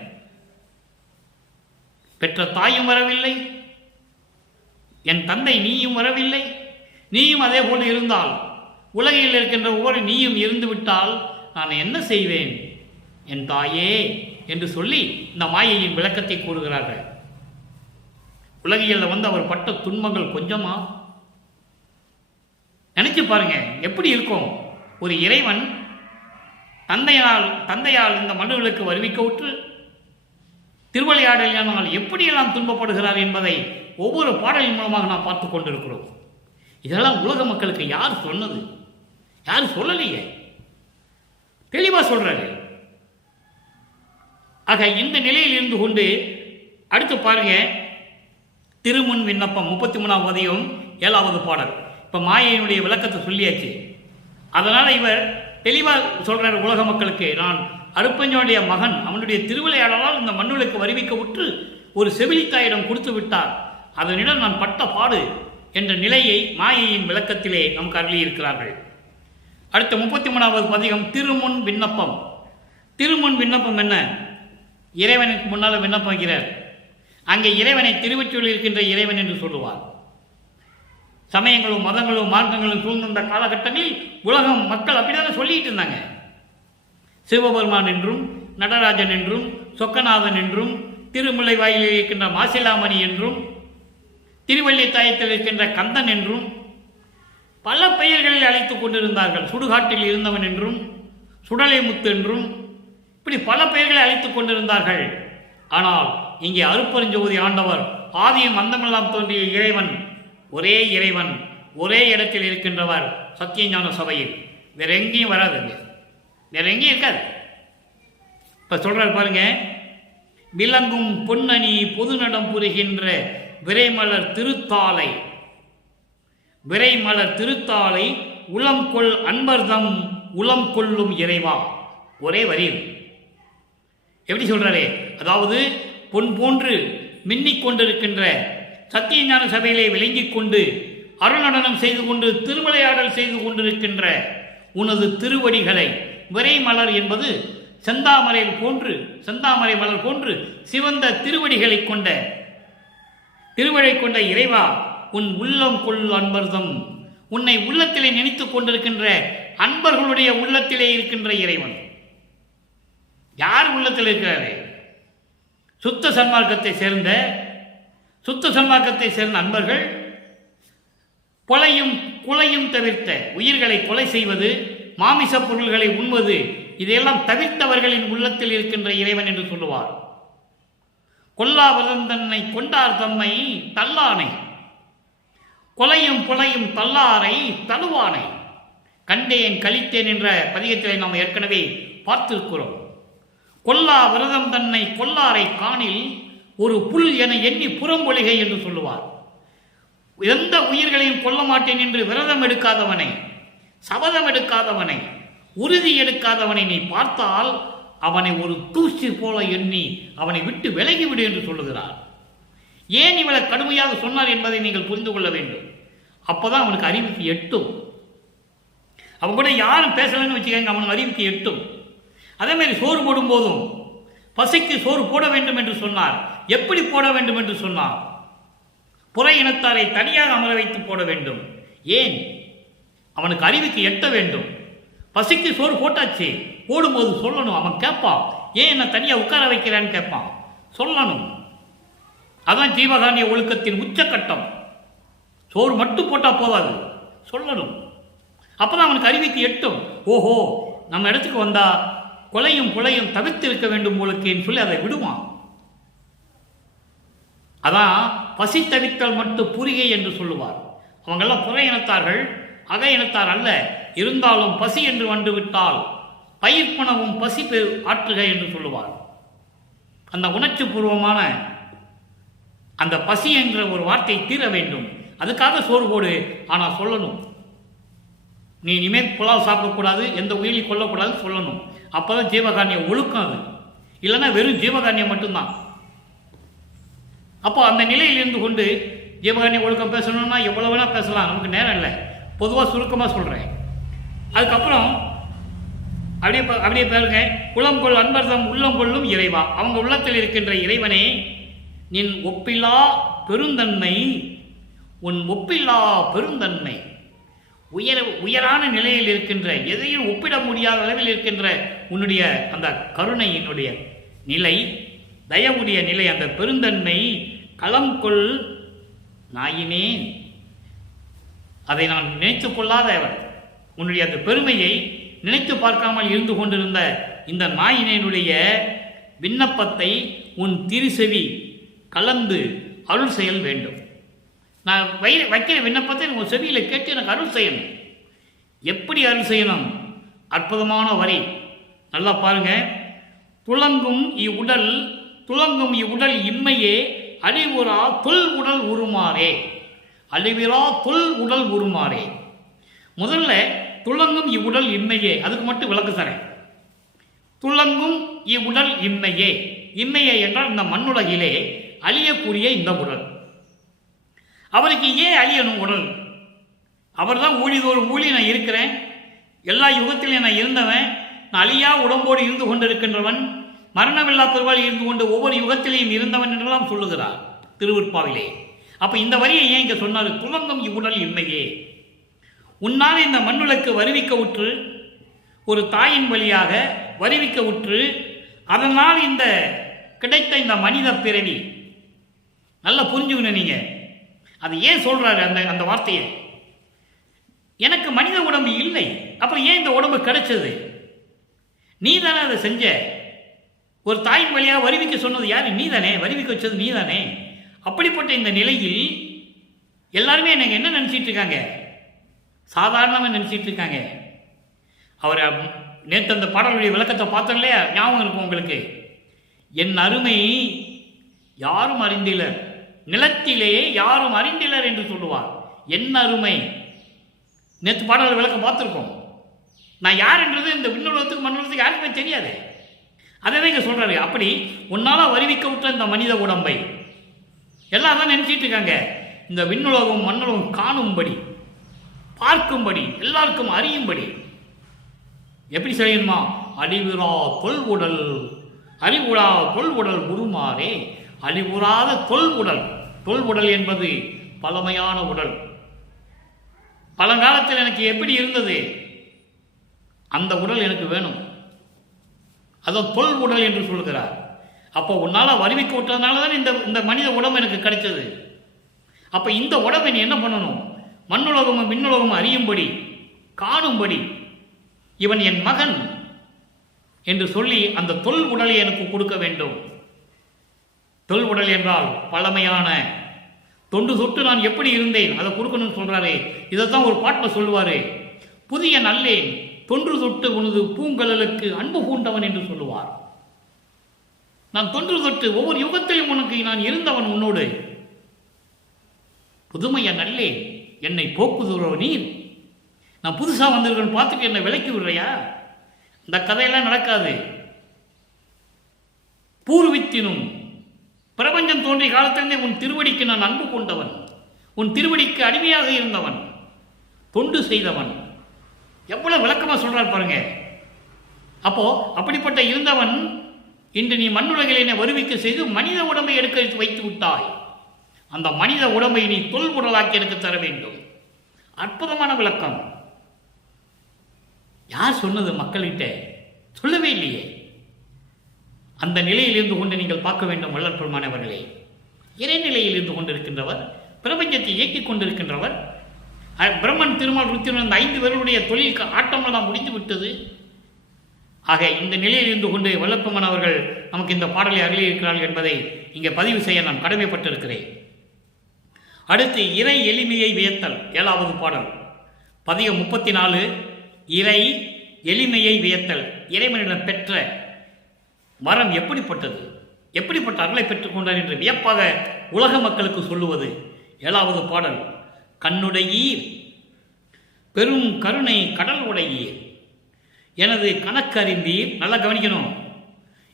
பெற்ற தாயும் வரவில்லை, என் தந்தை நீயும் வரவில்லை, நீயும் அதே போல இருந்தால், உலகில் இருக்கின்ற ஒவ்வொரு நீயும் இருந்து விட்டால் நான் என்ன செய்வேன் என் தாயே என்று சொல்லி இந்த மாயையின் விளக்கத்தை கூறுகிறார்கள். உலகியல்ல அவர் பட்ட துன்பங்கள் கொஞ்சமா? நினைச்சு பாருங்க, எப்படி இருக்கும்? ஒரு இறைவன் தந்தையால் இந்த மனிதர்களுக்கு வருவிக்க உற்று திருவிளையாடலினால் எப்படியெல்லாம் துன்பப்படுகிறார் என்பதை ஒவ்வொரு பாடலின் மூலமாக நாம் பார்த்து கொண்டிருக்கிறோம். இதெல்லாம் உலக மக்களுக்கு யார் சொன்னது? யார் சொல்லலையே, தெளிவா சொல்றாரு. ஆக இந்த நிலையில் இருந்து கொண்டு அடுத்து பாருங்க, திருமுன் விண்ணப்பம் 33ஆம் அதிகம் 7வது பாடல். இப்ப மாயையினுடைய விளக்கத்தை சொல்லியாச்சு. அதனால இவர் தெளிவாக சொல்றார் உலக மக்களுக்கு, நான் அருப்பஞ்சனுடைய மகன், அவனுடைய திருவிளையாடலால் இந்த மண்ணுகளுக்கு வருவிக்க உற்று ஒரு செவிலித்தாயிடம் கொடுத்து விட்டார், அதனிடம் நான் பட்ட பாடு என்ற நிலையை மாயையின் விளக்கத்திலே நமக்கு அருளி இருக்கிறார்கள். அடுத்த 33வது பதிகம் திருமுன் விண்ணப்பம். திருமுன் விண்ணப்பம் என்ன? இறைவனுக்கு முன்னால் விண்ணப்பம் வைக்கிறார். அங்கே இறைவனை திருவொற்றியூரில் இருக்கின்ற இறைவன் என்று சொல்லுவார். சமயங்களும் மதங்களும் மார்க்கங்களும் சூழ்ந்த காலகட்டங்களில் உலகம் மக்கள் அப்படிதானே சொல்லிட்டு இருந்தாங்க. சிவபெருமான் என்றும் நடராஜன் என்றும் சொக்கநாதன் என்றும் திருமுல்லை வாயிலில் இருக்கின்ற மாசிலாமணி என்றும் திருவள்ளித்தாயத்தில் இருக்கின்ற கந்தன் என்றும் பல பெயர்களில் அழைத்துக் கொண்டிருந்தார்கள். சுடுகாட்டில் இருந்தவன் என்றும் சுடலை முத்து என்றும் இப்படி பல பெயர்களை அழைத்துக் கொண்டிருந்தார்கள். ஆனால் இங்கே அருட்பெருஞ்சோதி ஆண்டவர் ஆதியும் அந்தமெல்லாம் தோன்றிய இறைவன், ஒரே இறைவன், ஒரே இடத்தில் இருக்கின்றவர் சத்தியஞான சபையில். வேற எங்கேயும் வராதுங்க, வேற எங்கேயும் இருக்காது. இப்ப சொல்றாரு பாருங்க, விளங்கும் பொன்னணி பொது நடம் புரிகின்ற விரைமலர் திருத்தாலை, விரைமலர் திருத்தாலை உளம் கொள் அன்பர்தம் உளம் கொள்ளும் இறைவா. ஒரே வரியில் எப்படி சொல்றாரு? அதாவது பொன் போன்று மின்னிக் கொண்டிருக்கின்ற சத்தியஞான சபையிலே விளங்கிக் கொண்டு அருநடனம் செய்து கொண்டு திருவிளையாடல் செய்து கொண்டிருக்கின்ற உனது திருவடிகளை, விரைமலர் என்பது செந்தாமரை மலர் போன்று சிவந்த திருவடிகளை கொண்ட திருவழை கொண்ட இறைவா, உன் உள்ளம் கொள் அன்பர்தம், உன்னை உள்ளத்திலே நினைத்துக் கொண்டிருக்கின்ற அன்பர்களுடைய உள்ளத்திலே இருக்கின்ற இறைவன். யார் உள்ளத்தில் இருக்கிறாரே? சுத்த சன்மார்க்கத்தை சேர்ந்த அன்பர்கள், கொலையும் தவிர்த்த, உயிர்களை கொலை செய்வது, மாமிச பொருள்களை உண்பது, இதையெல்லாம் தவிர்த்தவர்களின் உள்ளத்தில் இருக்கின்ற இறைவன் என்று சொல்லுவார். கொல்லாவதன் தன்னை கொண்டார் தம்மை தல்லானை, கொலையும் தல்லாரை தழுவானை கண்டேன் கழித்தேன் என்ற பதிகத்திலே நாம் ஏற்கனவே பார்த்திருக்கிறோம். கொல்லா விரதம் தன்னை கொல்லாரை காணில் ஒரு புல் என எண்ணி புறம்பொழிகை என்று சொல்லுவார். எந்த உயிர்களையும் கொல்ல மாட்டேன் என்று விரதம் எடுக்காதவனை, சபதம் எடுக்காதவனை, உறுதி எடுக்காதவனை நீ பார்த்தால் அவனை ஒரு தூசி போல எண்ணி அவனை விட்டு விலகிவிடு என்று சொல்லுகிறார். ஏன் இவளை கடுமையாக சொன்னார் என்பதை நீங்கள் புரிந்து கொள்ள வேண்டும். அப்போதான் அவனுக்கு அறிவுக்கு எட்டும். அவன் கூட யாரும் பேசலன்னு வச்சுக்கோங்க, அவனுக்கு அறிவுக்கு எட்டும். அதே மாதிரி சோறு போடும் போதும் பசிக்கு சோறு போட வேண்டும் என்று சொன்னார். எப்படி போட வேண்டும் என்று சொன்னார்? புற இனத்தாரை தனியாக அமர வைத்து போட வேண்டும். ஏன்? அவனுக்கு அறிவுக்கு எட்ட வேண்டும். பசிக்கு சோறு போட்டாச்சு, போடும்போது சொல்லணும். அவன் கேட்பான், ஏன் என்ன தனியாக உட்கார வைக்கிறான்னு கேட்பான், சொல்லணும். அதான் ஜீவகாருண்ய ஒழுக்கத்தின் உச்சக்கட்டம். சோறு மட்டும் போட்டால் போதாது, சொல்லணும். அப்பதான் அவனுக்கு அறிவுக்கு எட்டும். ஓஹோ, நம்ம இடத்துக்கு வந்தா கொலையும் தவிர்த்து இருக்க வேண்டும் போலுக்கேன்னு சொல்லி அதை விடுவான். அதான் பசி தவித்தல் மட்டும் புரிகை என்று சொல்லுவார். அவங்கெல்லாம் புற இனத்தார்கள், அக இனத்தார் அல்ல. இருந்தாலும் பசி என்று வந்துவிட்டால் பயிர்ப்பனவும் பசி ஆற்றுக என்று சொல்லுவார். அந்த உணர்ச்சி பூர்வமான அந்த பசி என்ற ஒரு வார்த்தை தீர வேண்டும். அதுக்காக சோறு போடு, ஆனால் சொல்லணும். நீ இனிமேல் புலாவ் சாப்பிடக்கூடாது, எந்த உயிரையும் கொல்லக்கூடாது சொல்லணும். அப்போதான் ஜீவகாருண்ய ஒழுக்கம். அது இல்லைன்னா வெறும் ஜீவகாருண்யம் மட்டும்தான். அப்போ அந்த நிலையில் இருந்து கொண்டு ஜீவகாருண்ய ஒழுக்கம் பேசணும்னா எவ்வளோ வேணால் பேசலாம், நமக்கு நேரம் இல்லை. பொதுவாக சுருக்கமாக சொல்கிறேன். அதுக்கப்புறம் அப்படியே பாருங்க, உளங்கொள் அன்பர்தம் உள்ளம் கொள்ளும் இறைவா. அவங்க உள்ளத்தில் இருக்கின்ற இறைவனே, நின் ஒப்பில்லா பெருந்தன்மை, உன் ஒப்பில்லா பெருந்தன்மை, உயரான நிலையில் இருக்கின்ற, எதையும் ஒப்பிட முடியாத அளவில் இருக்கின்ற உன்னுடைய அந்த கருணையினுடைய நிலை, தயவுடைய நிலை, அந்த பெருந்தன்மை, களம் கொள் நாயினேன், அதை நான் நினைத்து கொள்ளாதவர், உன்னுடைய அந்த பெருமையை நினைத்து பார்க்காமல் இருந்து கொண்டிருந்த இந்த நாயினேனுடைய விண்ணப்பத்தை உன் திருசெவி கலந்து அருள் செயல் வேண்டும். நான் வைக்கிற விண்ணப்பத்தை உன் செவியில் கேட்டு எனக்கு அருள் செய்யணும். எப்படி அருள் செய்யணும்? அற்புதமான வரி, நல்லா பாருங்க. துளங்கும் இவ்வுடல் இம்மையே அழிவுறா தொல் உடல் உருமாறே. அழிவிறா தொல் உடல் உருமாறே. முதல்ல துளங்கும் இவ்வுடல் இம்மையே, அதுக்கு மட்டும் விளக்கு தரேன். துளங்கும் இவ்வுடல் இம்மையே, இம்மையே என்றால் இந்த மண்ணுலகிலே அழியக்கூடிய இந்த உடல். அவருக்கு ஏன் அழியணும் உடல்? அவர் தான் ஊழிதோறும் ஊழி நான் இருக்கிறேன், எல்லா யுகத்திலையும் நான் இருந்தவன், நான் அழியா உடம்போடு இருந்து கொண்டிருக்கின்றவன், மரணமில்லா பெருவாள் இருந்து கொண்டு ஒவ்வொரு யுகத்திலையும் இருந்தவன் என்றெல்லாம் சொல்லுகிறார் திருவிற்பாவிலே. அப்ப இந்த வரியை ஏன் இங்க சொன்னார்? துளங்கும் இவ்வுடல் இம்மையே, உன்னால் இந்த மண்ணுலக்கு வருவிக்க உற்று, ஒரு தாயின் வழியாக வருவிக்க உற்று, அதனால் இந்த கிடைத்த இந்த மனித பிறவி. நல்லா புரிஞ்சுக்கணும் நீங்க. அது ஏன் சொல்றாரு அந்த வார்த்தையை? எனக்கு மனித உடம்பு இல்லை, அப்புறம் ஏன் இந்த உடம்பு கிடைச்சது? நீ தானே அதை செஞ்ச. ஒரு தாயின் வழியாக வருவிக்க சொன்னது யாரு? நீ தானே. வருவிக்க வச்சது நீ தானே. அப்படிப்பட்ட இந்த நிலையில் எல்லாருமே எனக்கு என்ன நினச்சிட்டு இருக்காங்க? சாதாரணமாக நினச்சிட்டு இருக்காங்க. அவர் நேற்று அந்த பாடலுடைய விளக்கத்தை பார்த்தோம் இல்லையா? ஞாபகம் இருக்கும் உங்களுக்கு. என் அருமை யாரும் அறிந்திலர், நிலத்திலே யாரும் அறிந்திலர் என்று சொல்லுவார். என் அருமை. நேற்று பாடல் விளக்கம் பார்த்துருக்கோம். நான் யார் என்றது இந்த விண்ணுலகத்துக்கு மண்ணுலகத்துக்கு யாருக்குமே தெரியாது. அதை தான் இங்கே சொல்கிறாரு. அப்படி உன்னால் வருவிக்க விட்ட இந்த மனித உடம்பை எல்லாம் தான் நினச்சிட்டு இருக்காங்க. இந்த விண்ணுலகம் மண்ணுலகம் காணும்படி, பார்க்கும்படி, எல்லாருக்கும் அறியும்படி எப்படி செய்யணுமா? அழிவுறா தொல் உடல், அறிவுறா தொல் உடல் உருமாறே. அழிவுறாத தொல் உடல். தொல் உடல் என்பது பழமையான உடல். பழங்காலத்தில் எனக்கு எப்படி இருந்தது அந்த உடல் எனக்கு வேணும். அதான் தொல் உடல் என்று சொல்கிறார். அப்போ உன்னால் வருவிக்க விட்டதுனால தான் இந்த மனித உடம்பு எனக்கு கிடைச்சது. அப்போ இந்த உடம்பை நீ என்ன பண்ணணும்? மண்ணுலகமும் விண்ணுலகமும் அறியும்படி, காணும்படி, இவன் என் மகன் என்று சொல்லி அந்த தொல் உடலை எனக்கு கொடுக்க வேண்டும். தொல் உடல் என்றால் பழமையான தொண்டு தொட்டு நான் எப்படி இருந்தேன் அதை கொடுக்கணும்னு சொல்றாரு. இதைத்தான் ஒரு பாட்டில் சொல்லுவாரு. புதிய நல்லேன் தொன்று தொட்டு உனது பூங்கலலுக்கு அன்பு பூண்டவன் என்று சொல்லுவார். நான் தொன்று தொட்டு ஒவ்வொரு யுகத்திலும் உனக்கு நான் இருந்தவன் உன்னோடு. புதுமைய நல்லே என்னை போக்குதுறோ நீர். நான் புதுசாக வந்திருக்கேன் பார்த்துட்டு என்னை விலக்கி விடுறையா? இந்த கதையெல்லாம் நடக்காது. பூர்வித்தினும் பிரபஞ்சம் தோன்றிய காலத்திலிருந்தே உன் திருவடிக்கு நான் அன்பு கொண்டவன், உன் திருவடிக்கு அடிமையாக இருந்தவன், தொண்டு செய்தவன். எவ்வளவு விளக்கமா சொல்றார் பாருங்க. அப்போ அப்படிப்பட்ட இருந்தவன் இன்று நீ மண்ணுலகில் என்னை வருவிக்க செய்து மனித உடம்பை எடுக்க வைத்து விட்டாய். அந்த மனித உடம்பை நீ தொல் உடலாக்கி எனக்கு தர வேண்டும். அற்புதமான விளக்கம். யார் சொன்னது? மக்கள்கிட்ட சொல்லவே இல்லையே. அந்த நிலையில் இருந்து கொண்டு நீங்கள் பார்க்க வேண்டும் வல்லற்பெருமானவர்களே. இறைநிலையில் இருந்து கொண்டிருக்கின்றவர், பிரபஞ்சத்தை இயக்கிக் கொண்டிருக்கின்றவர். பிரம்மன், திருமால், ருத்திரன் அந்த 5 பேருடைய தொழில் ஆட்டமெல்லாம் முடிந்து விட்டது. ஆக இந்த நிலையில் இருந்து கொண்டு வல்லற்பெருமான் அவர்கள் நமக்கு இந்த பாடலை அருளியிருக்கிறார்கள் என்பதை இங்கே பதிவு செய்ய நான் கடமைப்பட்டிருக்கிறேன். அடுத்து இறை எளிமையை வியத்தல், 7வது பாடல், பதிகம் 34. இறை எளிமையை வியத்தல். இறைவனிடம் பெற்ற வரம் எப்படிப்பட்டது, எப்படிப்பட்ட அருளை பெற்றுக்கொண்டார் என்று வியப்பாக உலக மக்களுக்கு சொல்லுவது 7வது பாடல். கண்ணுடையீர் பெரும் கருணை கடல் உடையீர், எனது கணக்கறிந்தீர். நல்லா கவனிக்கணும்.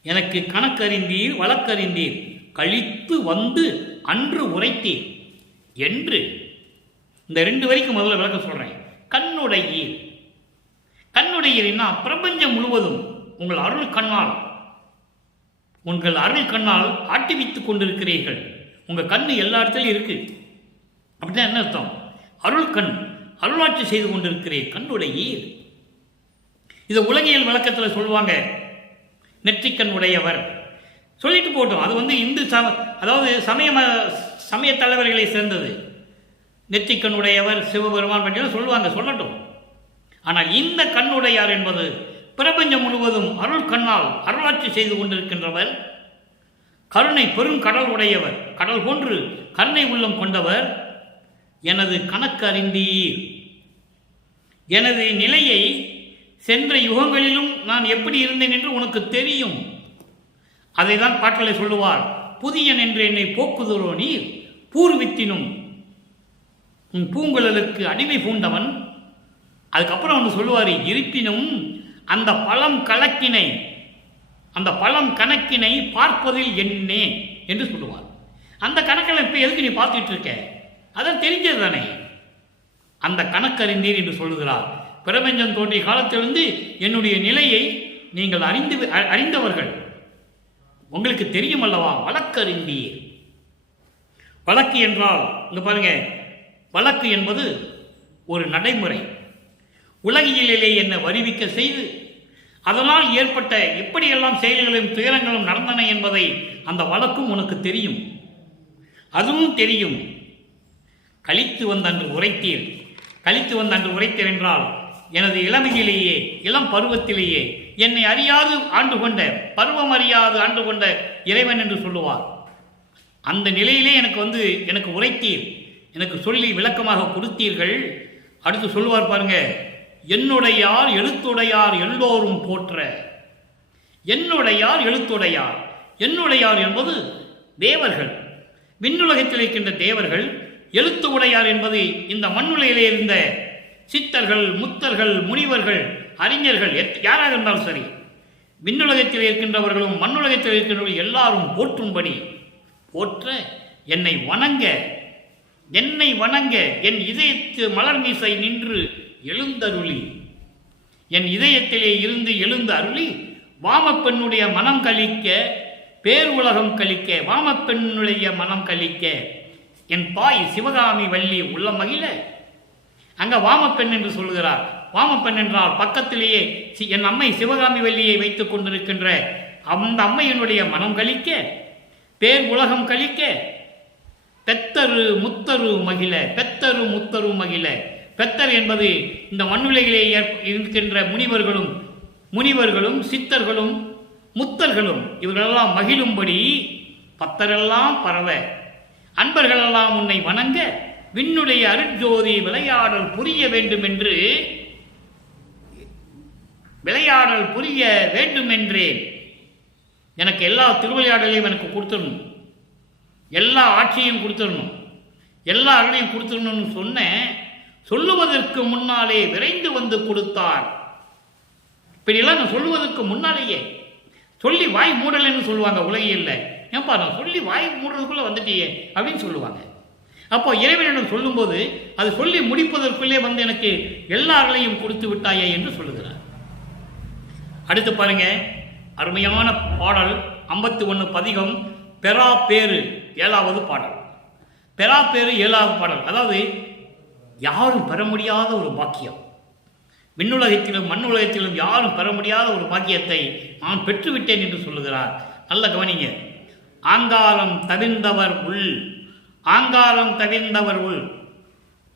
எனக்கு கணக்கறிந்தீர், வழக்கறிந்தீர், கழித்து வந்து அன்று உரைத்தீர் என்று. இந்த 2 வரைக்கும் முதல்ல விளக்க சொல்றேன். கண்ணுடையீர், கண்ணுடையீர்னா பிரபஞ்சம் முழுவதும் உங்கள் அருள் கண்ணால், உங்கள் அருள் கண்ணால் ஆட்டி வைத்துக் கொண்டிருக்கிறீர்கள். உங்கள் கண்ணு எல்லா இடத்துலையும் இருக்கு. அப்படின்னா என்ன அர்த்தம்? அருள் கண், அருளாட்சி செய்து கொண்டிருக்கிறேன். கண்ணுடையீர். இதை உலகியல் விளக்கத்தில் சொல்லுவாங்க, நெற்றிக்கண் உடையவர் சொல்லிட்டு போட்டோம். அது இந்து அதாவது சமய தலைவர்களை சேர்ந்தது. நெற்றிக்கண்ணுடையவர் சிவபெருமான் பற்றியெல்லாம் சொல்லுவாங்க, சொல்லட்டும். ஆனால் இந்த கண்ணுடையார் என்பது பிரபஞ்சம் முழுவதும் அருள் கண்ணால் அருளாட்சி செய்து கொண்டிருக்கின்றவர், கருணை பெரும் கடல் உடையவர், கடல் போன்று கருணை உள்ளம் கொண்டவர். எனது கணக்கு அறிந்தீர், எனது நிலையை சென்ற யுகங்களிலும் நான் எப்படி இருந்தேன் என்று உனக்கு தெரியும். அதை தான் பாட்டலை சொல்லுவார். புதியன் என்று என்னை போக்குதலோ நீர் பூர்வித்தினும் உன் பூங்குழலுக்கு அடிமை பூண்டவன். அதுக்கப்புறம் ஒன்று சொல்லுவார், இருப்பினும் அந்த பழம் கணக்கினை பார்ப்பதில் என்னே என்று சொல்லுவார். அந்த கணக்கில் இப்போ எதுக்கு நீ பார்த்துட்டு இருக்க? அதான் தெரிஞ்சது தானே. அந்த கணக்கறிந்தீர் என்று சொல்லுகிறார். பிரபஞ்சம் தோன்றிய காலத்திலிருந்து என்னுடைய நிலையை நீங்கள் அறிந்தவர்கள், உங்களுக்கு தெரியும் அல்லவா? வழக்கறிந்தீர். வழக்கு என்றால் இங்க பாருங்க, வழக்கு என்பது ஒரு நடைமுறை. உலகியலிலே என்ன வருவிக்க செய்து அதனால் ஏற்பட்ட எப்படியெல்லாம் செயல்களும் துயரங்களும் நடந்தன என்பதை அந்த வழக்கும் உனக்கு தெரியும். அதுவும் தெரியும். கழித்து வந்த அன்று உரைத்தீர் என்றால் எனது இளமையிலேயே, இளம் பருவத்திலேயே என்னை அறியாது ஆண்டு கொண்ட, பருவம் அறியாது ஆண்டு கொண்ட இறைவன் என்று சொல்லுவார். அந்த நிலையிலே எனக்கு உரைத்தீர், எனக்கு சொல்லி விளக்கமாக கொடுத்தீர்கள். அடுத்து சொல்லுவார் பாருங்க, என்னுடையார் எழுத்துடையார் எல்லோரும் போற்ற. என்னுடையார் என்பது தேவர்கள், விண்ணுலகத்தில் இருக்கின்ற தேவர்கள். எழுத்து உடையார் என்பது இந்த மண்ணுலையிலே இருந்த சித்தர்கள், முத்தர்கள், முனிவர்கள், அறிஞர்கள், யாராக இருந்தாலும் சரி, விண்ணுலகத்தில் இருக்கின்றவர்களும் மண்ணுலகத்தில் இருக்கின்றவர்கள் எல்லாரும் போற்றும்படி, போற்ற என்னை வணங்க என் இதயத்து மலர் மீசை நின்று எழுந்தருளி, என் இதயத்திலே இருந்து எழுந்து அருளி, வாமப்பெண்ணுடைய மனம் கழிக்க, பேர் உலகம் கழிக்க, வாமப்பெண்ணுடைய மனம் கழிக்க, என் பாய் சிவகாமி வள்ளி உள்ள மகிழ. அங்க வாமப்பெண் என்று சொல்லுகிறார். வாமப்பெண் என்றால் பக்கத்திலேயே என் அம்மை சிவகாமி வள்ளியை வைத்துக் கொண்டிருக்கின்ற அந்த அம்மையினுடைய மனம் கழிக்க, பேர் உலகம் கழிக்க, பெத்தரு முத்தரு மகிழ. பெத்தர் என்பது இந்த மண்ணுலகிலே இருக்கின்ற முனிவர்களும் சித்தர்களும் முத்தர்களும் இவர்களெல்லாம் மகிழும்படி, பத்தரெல்லாம் பரவ, அன்பர்களெல்லாம் உன்னை வணங்க, விண்ணுடைய அருட்ஜோதி விளையாடல் புரிய வேண்டுமென்றே எனக்கு எல்லா திருவிளையாடலையும் எனக்கு கொடுத்துடணும், எல்லா ஆட்சியும் கொடுத்துடணும், எல்லா அருளையும் கொடுத்துடணும்னு சொன்னேன். சொல்லுவதற்கு முன்னாலே விரைந்து வந்து கொடுத்தார். இப்படியெல்லாம் நான் சொல்லுவதற்கு முன்னாலேயே, சொல்லி வாய் மூடலைன்னு சொல்லுவாங்க உலகில். ஏன்பா நான் சொல்லி வாய் மூடுறதுக்குள்ளே வந்துட்டியே அப்படின்னு சொல்லுவாங்க. அப்போ இறைவனிடம் சொல்லும்போது அது சொல்லி முடிப்பதற்குள்ளே எனக்கு எல்லாரையும் கொடுத்து விட்டாயே என்று சொல்லுகிறார். அடுத்து பாருங்க, அருமையான பாடல் 51 பதிகம், பெறா பேரு 7வது பாடல். பெறா பேரு 7வது பாடல், அதாவது யாரும் பெற முடியாத ஒரு பாக்கியம். விண்ணுலகத்திலும் மண்ணுலகத்திலும் யாரும் பெற முடியாத ஒரு பாக்கியத்தை நான் பெற்றுவிட்டேன் என்று சொல்லுகிறார். நல்ல கவனிங்க. ஆங்காரம் தவிர்ந்தவர் உள்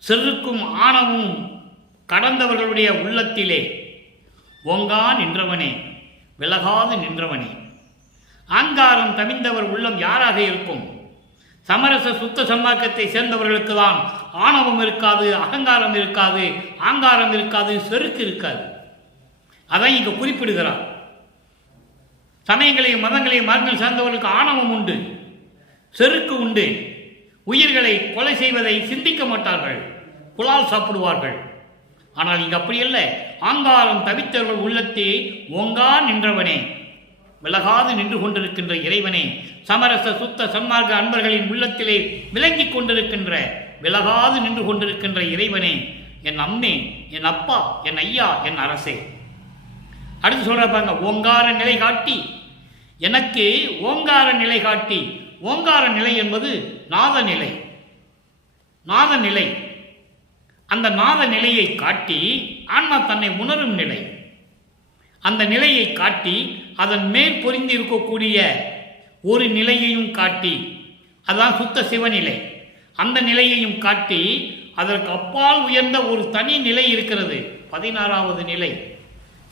செருக்கும் ஆணவும் கடந்தவர்களுடைய உள்ளத்திலே ஓங்கா நின்றவனே, விலகாது நின்றவனே. ஆங்காரம் தவிர்ந்தவர் உள்ளம் யாராக இருக்கும்? சமரச சுத்த சன்மார்க்கத்தை சேர்ந்தவர்களுக்கு தான் ஆணவம் இருக்காது, அகங்காரம் இருக்காது, ஆங்காரம் இருக்காது, செருக்கு இருக்காது. அதை இங்கு குறிப்பிடுகிறார். சமயங்களையும் மதங்களையும் மார்க்கங்கள் சேர்ந்தவர்களுக்கு ஆணவம் உண்டு, செருக்கு உண்டு. உயிர்களை கொலை செய்வதை சிந்திக்க மாட்டார்கள், புலால் சாப்பிடுவார்கள். ஆனால் இங்கு அப்படி அல்ல. ஆங்காரம் தவித்தவர்கள் உள்ளத்தே ஓங்கா நின்றவனே, விலகாது நின்று கொண்டிருக்கின்ற இறைவனே, சமரச சுத்த சன்மார்க்க அன்பர்களின் உள்ளத்திலே விளங்கிக் கொண்டிருக்கின்ற, விலகாது நின்று கொண்டிருக்கின்ற இறைவனே, என் அம்மே, என் அப்பா, என் ஐயா, என் அரசே. அடுத்து சொல்றாங்க, ஓங்கார நிலை காட்டி எனக்கு, ஓங்கார நிலை காட்டி. ஓங்கார நிலை என்பது நாதநிலை. அந்த நாத நிலையை காட்டி ஆன்மா தன்னை உணரும் நிலை. அந்த நிலையை காட்டி அதன் மேல் பொருந்தி இருக்கக்கூடிய ஒரு நிலையையும் காட்டி அதுதான் சுத்த சிவநிலை. அந்த நிலையையும் காட்டி அதற்கு அப்பால் உயர்ந்த ஒரு தனி நிலை இருக்கிறது, 16வது நிலை.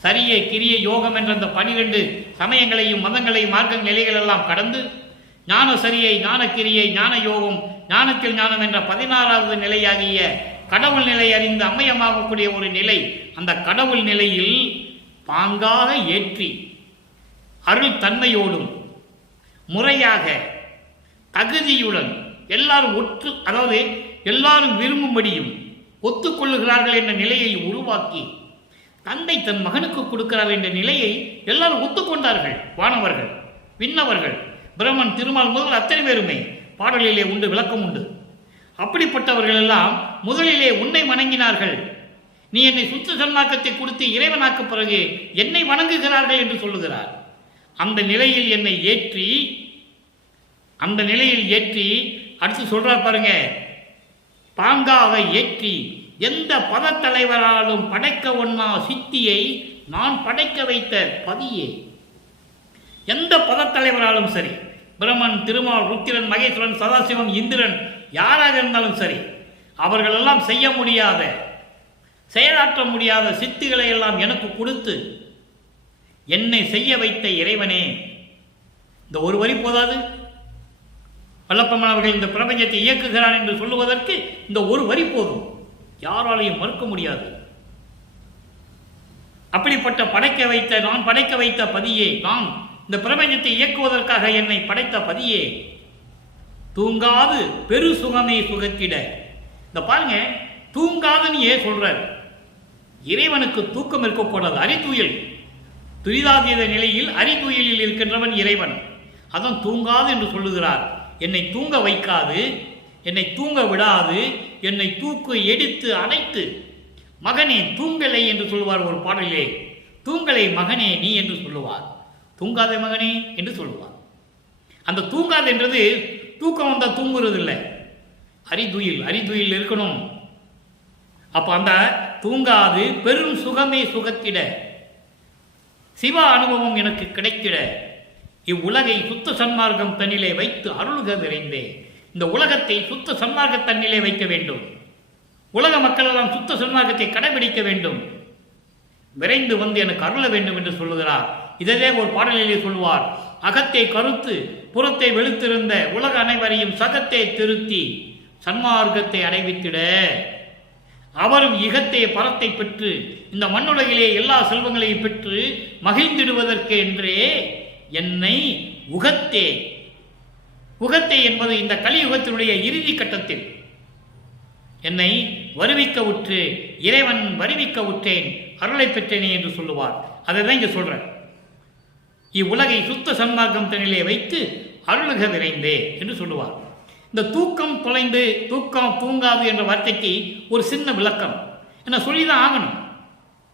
சரியை கிரிய யோகம் என்ற அந்த 12 சமயங்களையும் மதங்களையும் மார்க்க நிலைகள் எல்லாம் கடந்து ஞான சரியை, ஞான கிரியை, ஞான யோகம், ஞானத்தில் ஞானம் என்ற 16வது நிலையாகிய கடவுள் நிலை அறிந்து அம்மையமாகக்கூடிய ஒரு நிலை. அந்த கடவுள் நிலையில் பாங்காக ஏற்றி அருள் தன்மையோடும் முறையாக தகுதியுடன் எல்லாரும் அதாவது எல்லாரும் விரும்பும்படியும் ஒத்துக்கொள்ளுகிறார்கள் என்ற நிலையை உருவாக்கி தந்தை தன் மகனுக்கு கொடுக்கிறார் என்ற நிலையை எல்லாரும் ஒத்துக்கொண்டார்கள். வானவர்கள், விண்ணவர்கள், பிரம்மன், திருமால் முதல் அத்தனை பேருமே பாடலிலே உண்டு, விளக்கம் உண்டு. அப்படிப்பட்டவர்கள் எல்லாம் முதலிலே உன்னை வணங்கினார்கள். நீ என்னை சுத்த சன்மார்க்கத்தை கொடுத்து இறைவனாக்க பிறகு என்னை வணங்குகிறார்கள் என்று சொல்லுகிறார். அந்த நிலையில் என்னை ஏற்றி, அந்த நிலையில் ஏற்றி அடுத்து சொல்றார் பாருங்க, பாங்காக ஏற்றி எந்த பதத்தலைவராலும் படைக்க ஒண்ணா சித்தியை நான் படைக்க வைத்த பதியே. எந்த பதத்தலைவராலும் சரி, பிரம்மன், திருமால், ருத்திரன், மகேஸ்வரன், சதாசிவம், இந்திரன் யாராக இருந்தாலும் சரி, அவர்களெல்லாம் செய்ய முடியாத, செயலாற்ற முடியாத சித்திகளை எல்லாம் எனக்கு கொடுத்து என்னை செய்ய வைத்த இறைவனே. இந்த ஒரு வரி போதாது? வல்லப்பம்மன் அவர்கள் இந்த பிரபஞ்சத்தை இயக்குகிறான் என்று சொல்லுவதற்கு இந்த ஒரு வரி போதும், யாராலையும் மறுக்க முடியாது. அப்படிப்பட்ட நான் படைக்க வைத்த பதியே, நான் இந்த பிரபஞ்சத்தை இயக்குவதற்காக என்னை படைத்த பதியே, தூங்காது பெரு சுகமே சுகத்திட. இந்த பாருங்க, தூங்காதுன்னு ஏன் சொல்றார்? இறைவனுக்கு தூக்கம் இருக்கக்கூடாது. அரிதுயில், துரிதாதீத நிலையில் அரிதுயிலில் இருக்கின்றவன் இறைவன். அதான் தூங்காது என்று சொல்லுகிறார். என்னை தூங்க வைக்காது, என்னை தூங்க விடாது, என்னை தூக்கு எடுத்து அணைத்து, மகனே தூங்கலை என்று சொல்லுவார் ஒரு பாடலிலே. தூங்கலை மகனே நீ என்று சொல்லுவார், தூங்காதே மகனே என்று சொல்லுவார். அந்த தூங்காது என்றது தூக்கம் வந்தால் தூங்குறது இல்லை, அரிதுயில் இருக்கணும். அப்போ அந்த தூங்காது பெரும் சுகமே சுகத்திட, சிவ அனுபவம் எனக்கு கிடைத்திட, இவ்வுலகை சுத்த சன்மார்க்கம் தன்னிலே வைத்து அருள்க விரைந்தே. இந்த உலகத்தை சுத்த சன்மார்க்க தன்னிலே வைக்க வேண்டும். உலக மக்கள் எல்லாம் சுத்த சன்மார்க்கத்தை கடைபிடிக்க வேண்டும். விரைந்து வந்து எனக்கு அருள வேண்டும் என்று சொல்லுகிறார். இதே ஒரு பாடலிலே சொல்வார், அகத்தை கருத்து புறத்தை வெளுத்திருந்த உலக அனைவரையும் சகத்தை திருத்தி சன்மார்க்கத்தை அடைவித்திட, அவரும் இகத்தை பரத்தை பெற்று இந்த மண்ணுலகிலே எல்லா செல்வங்களையும் பெற்று மகிழ்ந்திடுவதற்கு என்றே என்னை உகத்தே. உகத்தே என்பது இந்த கலியுகத்தினுடைய இறுதி கட்டத்தில் என்னை வருவிக்க உற்று, இறைவன் வருவிக்க உற்றேன், அருளை பெற்றேனே என்று சொல்லுவார். அதை தான் இங்கே சொல்றேன். இவ்வுலகை சுத்த சன்மார்க்கம் தன்னிலே வைத்து அருளுக விரைந்தே என்று சொல்லுவார். இந்த தூக்கம் தொலைந்து, தூக்கம் தூங்காது என்ற வார்த்தைக்கு ஒரு சின்ன விளக்கம் என்ன சொல்லிதான் ஆகணும்,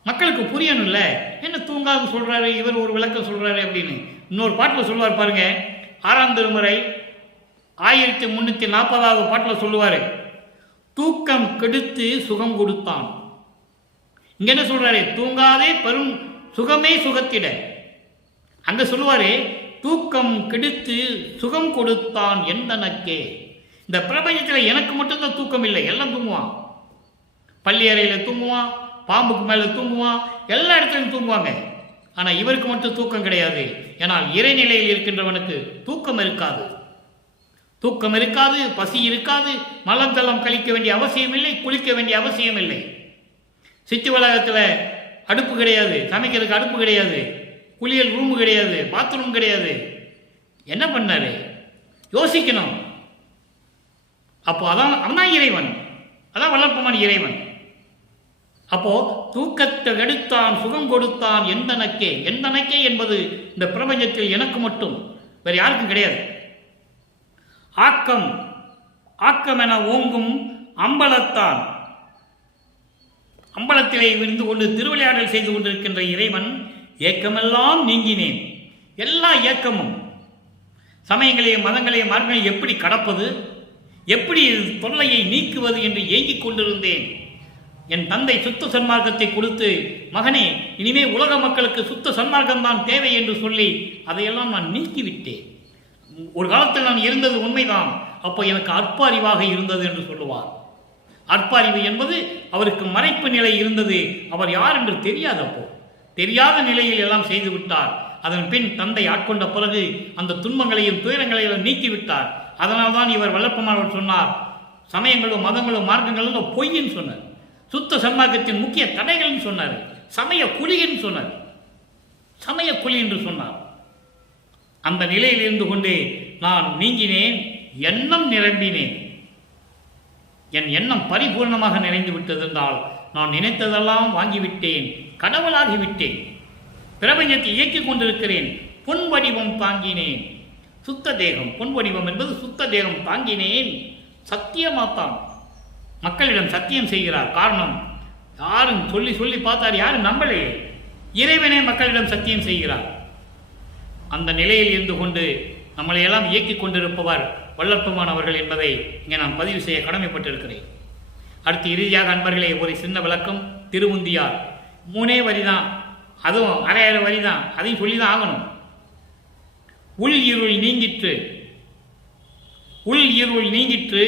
மக்களுக்கு புரியணும்ல. என்ன தூங்காது சொல்றாரு இவர், ஒரு விளக்கம் சொல்றாரு அப்படின்னு. இன்னொரு பாட்டில் சொல்லுவார் பாருங்க, 6ஆம் திருமுறை 1340வது பாட்டில் சொல்லுவாரு, தூக்கம் கெடுத்து சுகம் கொடுத்தான். இங்க என்ன சொல்றாரு? தூங்காதே பெரும் சுகமே சுகத்திட. அங்க சொல்லுவாரு, தூக்கம் கெடுத்து சுகம் கொடுத்தான் எந்தனக்கே. இந்த பிரபஞ்சத்தில் எனக்கு மட்டும்தான் தூக்கம் இல்லை, எல்லாம் தூங்குவான். பள்ளி அறையில் தூங்குவான், பாம்புக்கு மேலே தூங்குவான், எல்லா இடத்துலையும் தூங்குவாங்க. ஆனால் இவருக்கு மட்டும் தூக்கம் கிடையாது. ஏன்னால் இறைநிலையில் இருக்கின்றவனுக்கு தூக்கம் இருக்காது, தூக்கம் இருக்காது, பசி இருக்காது, மலம் தளம் கழிக்க வேண்டிய அவசியம் இல்லை, குளிக்க வேண்டிய அவசியம் இல்லை. சித்தி வளாகத்தில் அடுப்பு கிடையாது, சமைக்கிறதுக்கு அடுப்பு கிடையாது, குளியல் ரூமு கிடையாது, பாத்ரூம் கிடையாது. என்ன பண்ணாரு? யோசிக்கணும். அப்போ அவன் இறைவன், அதான் வல்லப்பம்மன் இறைவன். அப்போ தூக்கத்தை எடுத்தான் சுகம் கொடுத்தான் எந்தனக்கே. எந்தனக்கே என்பது இந்த பிரபஞ்சத்தில் எனக்கு மட்டும், வேறு யாருக்கும் கிடையாது. ஆக்கம் ஆக்கம் என ஓங்கும் அம்பலத்தான், அம்பலத்திலே இருந்து கொண்டு திருவிளையாடல் செய்து கொண்டிருக்கின்ற இறைவன், ஏக்கமெல்லாம் நீங்கினேன். எல்லா ஏக்கமும், சமயங்களையும் மதங்களையும் மார்க்கங்களையும் எப்படி கடப்பது, எப்படி தொல்லையை நீக்குவது என்று ஏங்கிக் கொண்டிருந்தேன். என் தந்தை சுத்த சன்மார்க்கத்தை கொடுத்து, மகனே இனிமே உலக மக்களுக்கு சுத்த சன்மார்க்கம் தான் தேவை என்று சொல்லி அதையெல்லாம் நான் நீக்கிவிட்டேன். ஒரு காலத்தில் நான் இருந்தது உண்மைதான், அப்போ எனக்கு அற்ப அறிவாக இருந்தது என்று சொல்லுவார். அற்ப அறிவு என்பது அவருக்கு மறைப்பு நிலை இருந்தது. அவர் யார் என்று தெரியாதப்போ, தெரியாத நிலையில் எல்லாம் செய்து விட்டார். அதன் பின் தந்தை ஆட்கொண்ட பிறகு அந்த துன்பங்களையும் துயரங்களையும் நீக்கிவிட்டார். அதனால்தான் இவர் வல்லற்பமானவர் சொன்னார், சமயங்களும் மதங்களும் மார்க்கங்களும் பொய்ன்னு சொன்னார். சுத்த சன்மார்க்கத்தின் முக்கிய தடைகள்னு சொன்னார். சமய குழின்னு சொன்னார். சமய குழி என்று சொன்னார். அந்த நிலையில் இருந்து கொண்டே நான் நீங்கினேன், எண்ணம் நிரம்பினேன். என் எண்ணம் பரிபூர்ணமாக நிறைந்து விட்டது என்றால் நான் நினைத்ததெல்லாம் வாங்கிவிட்டேன், கடவுளாகிவிட்டேன். பிரபஞ்சத்தை இயக்கிக் கொண்டிருக்கிறேன். பொன் வடிவம் தாங்கினேன். சுத்த தேகம், பொன் வடிவம் என்பது சுத்த தேகம் தாங்கினேன். சத்தியமாத்தான் மக்களிடம் சத்தியம் செய்கிறார். காரணம், யாரும் சொல்லி சொல்லி பார்த்தார், யாரும் நம்பலையே. இறைவனே மக்களிடம் சத்தியம் செய்கிறார். அந்த நிலையில் இருந்து கொண்டு நம்மளையெல்லாம் இயக்கிக் கொண்டிருப்பவர் வல்லற்பமானவர்கள் என்பதை இங்கே நான் பதிவு செய்ய கடமைப்பட்டிருக்கிறேன். அடுத்து இறுதியாக அன்பர்களே, ஒரு சின்ன விளக்கம். திருவுந்தியார் 3 வரிதான், அதுவும் அரை வரிதான், அதையும் சொல்லிதான் ஆகணும். உள் இருள் நீங்கிற்று, உள் இருள் நீங்கிற்று,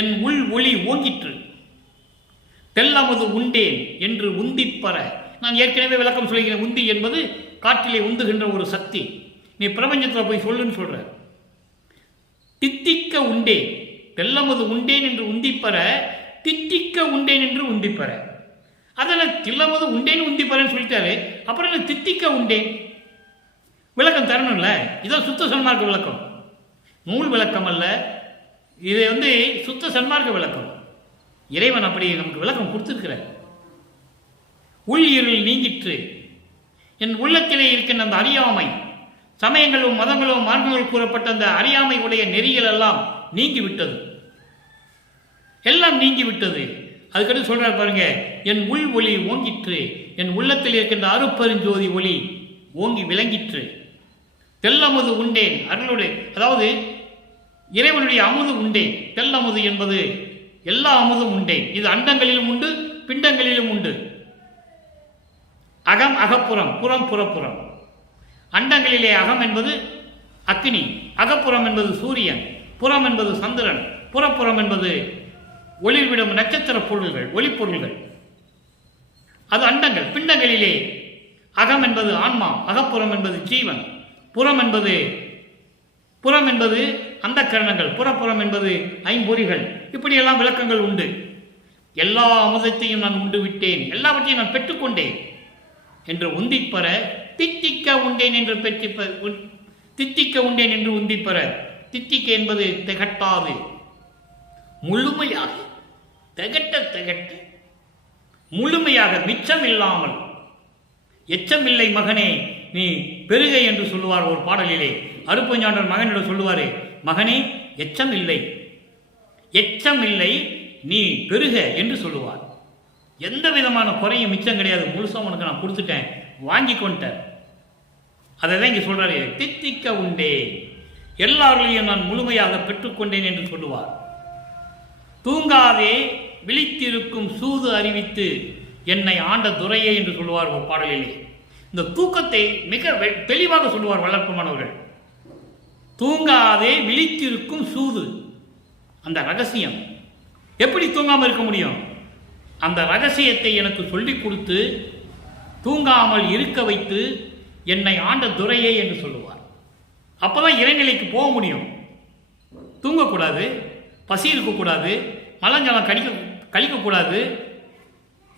என் உள் ஒளி ஓங்கிற்று, தெல்லமது உண்டேன் என்று உந்திப்பற. நான் ஏற்கனவே விளக்கம் சொல்கிறேன். உந்தி என்பது காற்றிலே உந்துகின்ற ஒரு சக்தி. நீ பிரபஞ்சத்தில் போய் சொல்லுன்னு சொல்ற. தித்திக்க உண்டேன், தெல்லமது உண்டேன் என்று உந்திப்பற, தித்திக்க உண்டேன் என்று உந்திப்பற. அதில் தில்லமது உண்டேன்னு உந்திப்பறன்னு சொல்லிட்டாரு. அப்புறம் என்ன தித்திக்க உண்டேன்? விளக்கம் தரணும்ல. இதான் சுத்த சன்மார்க்க விளக்கம், நூல் விளக்கம் அல்ல. இது சுத்த சன்மார்க்க விளக்கம். இறைவன் அப்படி நமக்கு விளக்கம் கொடுத்திருக்கிறார். உள் இருள் நீங்கிற்று, என் உள்ளத்திலே இருக்கின்ற அந்த அறியாமை, சமயங்களும் மதங்களும் மார்க்கங்களும் கூறப்பட்ட அந்த அறியாமை உடைய நெறிகள் எல்லாம் நீங்கிவிட்டது, எல்லாம் நீங்கிவிட்டது. அதுக்கடுத்து சொல்றார் பாருங்க, என் உள் ஒளி ஓங்கிற்று, என் உள்ளத்தில் இருக்கின்ற அருப்பெருஞ்சோதி ஒளி ஓங்கி விளங்கிற்று. தெல்லமுது உண்டேன், அருளுடைய, அதாவது இறைவனுடைய அமுது உண்டேன். தெல்லமுது என்பது எல்லா அமுதும் உண்டேன். இது அண்டங்களிலும் உண்டு, பிண்டங்களிலும் உண்டு. அகம் அகப்புறம், புறம் புறப்புறம். அண்டங்களிலே அகம் என்பது அக்னி, அகப்புறம் என்பது சூரியன், புறம் என்பது சந்திரன், புறப்புறம் என்பது ஒளிர்விடும் நட்சத்திர பொருள்கள், ஒளிப்பொருள்கள். அது அண்டங்கள். பிண்டங்களிலே அகம் என்பது ஆன்மா, அகப்புறம் என்பது ஜீவன், புறம் என்பது அந்த கரணங்கள், புறப்புறம் என்பது ஐம்பொறிகள். இப்படியெல்லாம் விளக்கங்கள் உண்டு. எல்லா அமுதத்தையும் நான் உண்டு விட்டேன், எல்லாவற்றையும் நான் பெற்றுக்கொண்டேன் என்று உந்திப்பற, தித்திக்க உண்டேன் என்று தித்திக்க உண்டேன் என்று உந்திப்பற. தித்திக்க என்பது திகட்டாது, முழுமையாக, திகட்ட திகட்ட, முழுமையாக, மிச்சம் இல்லாமல். எச்சமில்லை மகனே நீ பெருக என்று சொல்லுவார் ஒரு பாடலிலே. அருப்பஞ்சாண்டர் மகனிடம் சொல்லுவாரு, மகனே எச்சம் இல்லை, எச்சம் இல்லை, நீ பெருக என்று சொல்லுவார். எந்த விதமான குறையும் மிச்சம் கிடையாது. முழுசாக உனக்கு நான் கொடுத்துட்டேன், வாங்கி கொண்டேன். அதை தான் இங்கே சொல்றாரு. தித்திக்க உண்டே, எல்லாரையும் நான் முழுமையாக பெற்றுக்கொண்டேன் என்று சொல்லுவார். தூங்காதே விழித்திருக்கும் சூது அறிவித்து என்னை ஆண்ட துரையே என்று சொல்லுவார் ஒரு பாடலிலே. இந்த தூக்கத்தை மிக தெளிவாக சொல்லுவார் வல்லற்பமானவர்கள். தூங்காதே விழித்திருக்கும் சூது, அந்த ரகசியம். எப்படி தூங்காமல் இருக்க முடியும்? அந்த ரகசியத்தை எனக்கு சொல்லிக் கொடுத்து தூங்காமல் இருக்க வைத்து என்னை ஆண்ட துரையே என்று சொல்லுவார். அப்போதான் இறைநிலைக்கு போக முடியும். தூங்கக்கூடாது, பசி இருக்கக்கூடாது, மலஞ்சலம் கழிக்கக்கூடாது.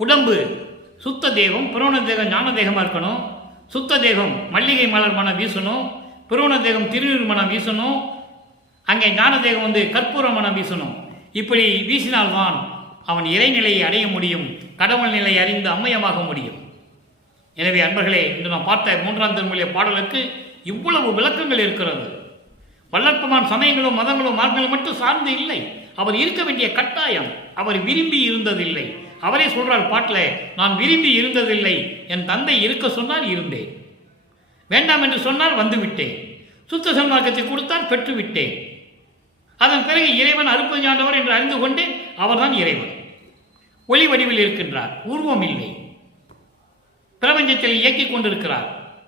உடம்பு சுத்த தேகம், புரோண தேகம் ஞான தேகமாக இருக்கணும். சுத்த தேகம் மல்லிகை மலர் மனம் வீசணும், புரோண தேகம் திருநீர் மனம் வீசணும், அங்கே ஞான தேகம் கற்பூர மனம் வீசணும். இப்படி வீசினால்தான் அவன் இறைநிலையை அடைய முடியும், கடவுள் நிலை அறிந்து அம்மையமாக முடியும். எனவே அன்பர்களே, இன்று நாம் பார்த்த 3ஆம் திருமுறை பாடலுக்கு இவ்வளவு விளக்கங்கள் இருக்கிறது. வல்லற்பமான் சமயங்களும் மதங்களும் மார்க்கங்களும் மட்டும் சார்ந்து இல்லை, அவர் இருக்க வேண்டிய கட்டாயம். அவர் விரும்பி இருந்ததில்லை. அவரே சொல்றார் பாட்டில், நான் விரும்பி இருந்ததில்லை, என் தந்தை இருக்க சொன்னால் இருந்தேன், வேண்டாம் என்று சொன்னால் வந்துவிட்டேன், சுத்த சன்மார்க்கத்தை கொடுத்தால் பெற்றுவிட்டேன். அதன் பிறகு இறைவன் அருப்பஞ்சாண்டவர் என்று அறிந்து கொண்டேன். அவர்தான் இறைவன், ஒளி வடிவில் இருக்கின்றார், உருவம் இல்லை, பிரபஞ்சத்தில் இயக்கிக் கொண்டிருக்கிறார்.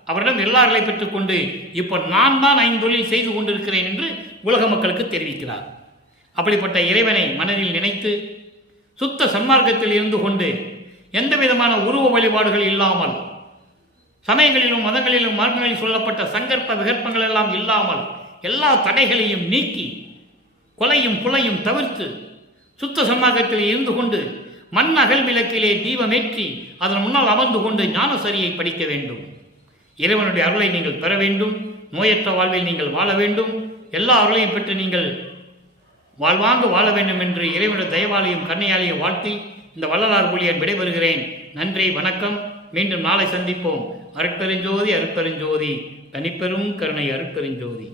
அவரிடம் எல்லார்களை பெற்றுக்கொண்டு இப்போ நான் தான் ஐந்தொழில் செய்து கொண்டிருக்கிறேன் என்று உலக மக்களுக்கு தெரிவிக்கிறார். அப்படிப்பட்ட இறைவனை மனதில் நினைத்து சுத்த சன்மார்க்கத்தில் இருந்து கொண்டு எந்த விதமான உருவ வழிபாடுகள் இல்லாமல், சமயங்களிலும் மதங்களிலும் மார்க்கங்களில் சொல்லப்பட்ட சங்கற்ப விகற்பங்கள் எல்லாம் இல்லாமல் எல்லா தடைகளையும் நீக்கி கொலையும் புலையும் தவிர்த்து சுத்த சன்மார்க்கத்தில் இருந்து கொண்டு மண் அகல் விளக்கிலே தீபமேற்றி அதன் முன்னால் அமர்ந்து கொண்டு ஞானசரியை படிக்க வேண்டும். இறைவனுடைய அருளை நீங்கள் பெற வேண்டும். நோயற்ற வாழ்வில் நீங்கள் வாழ வேண்டும். எல்லா அருளையும் பெற்று நீங்கள் வாழ்வாங்கு வாழ வேண்டும் என்று இறைவனுடைய தயவாலையும் கண்ணையாலையும் வாழ்த்தி இந்த வள்ளலார் ஊழியர் விடைபெறுகிறேன். நன்றி, வணக்கம். மீண்டும் நாளை சந்திப்போம். அருட்பெருஞ்சோதி அருட்பெருஞ்சோதி, தனிப்பெரும் கருணை அருட்பெருஞ்சோதி.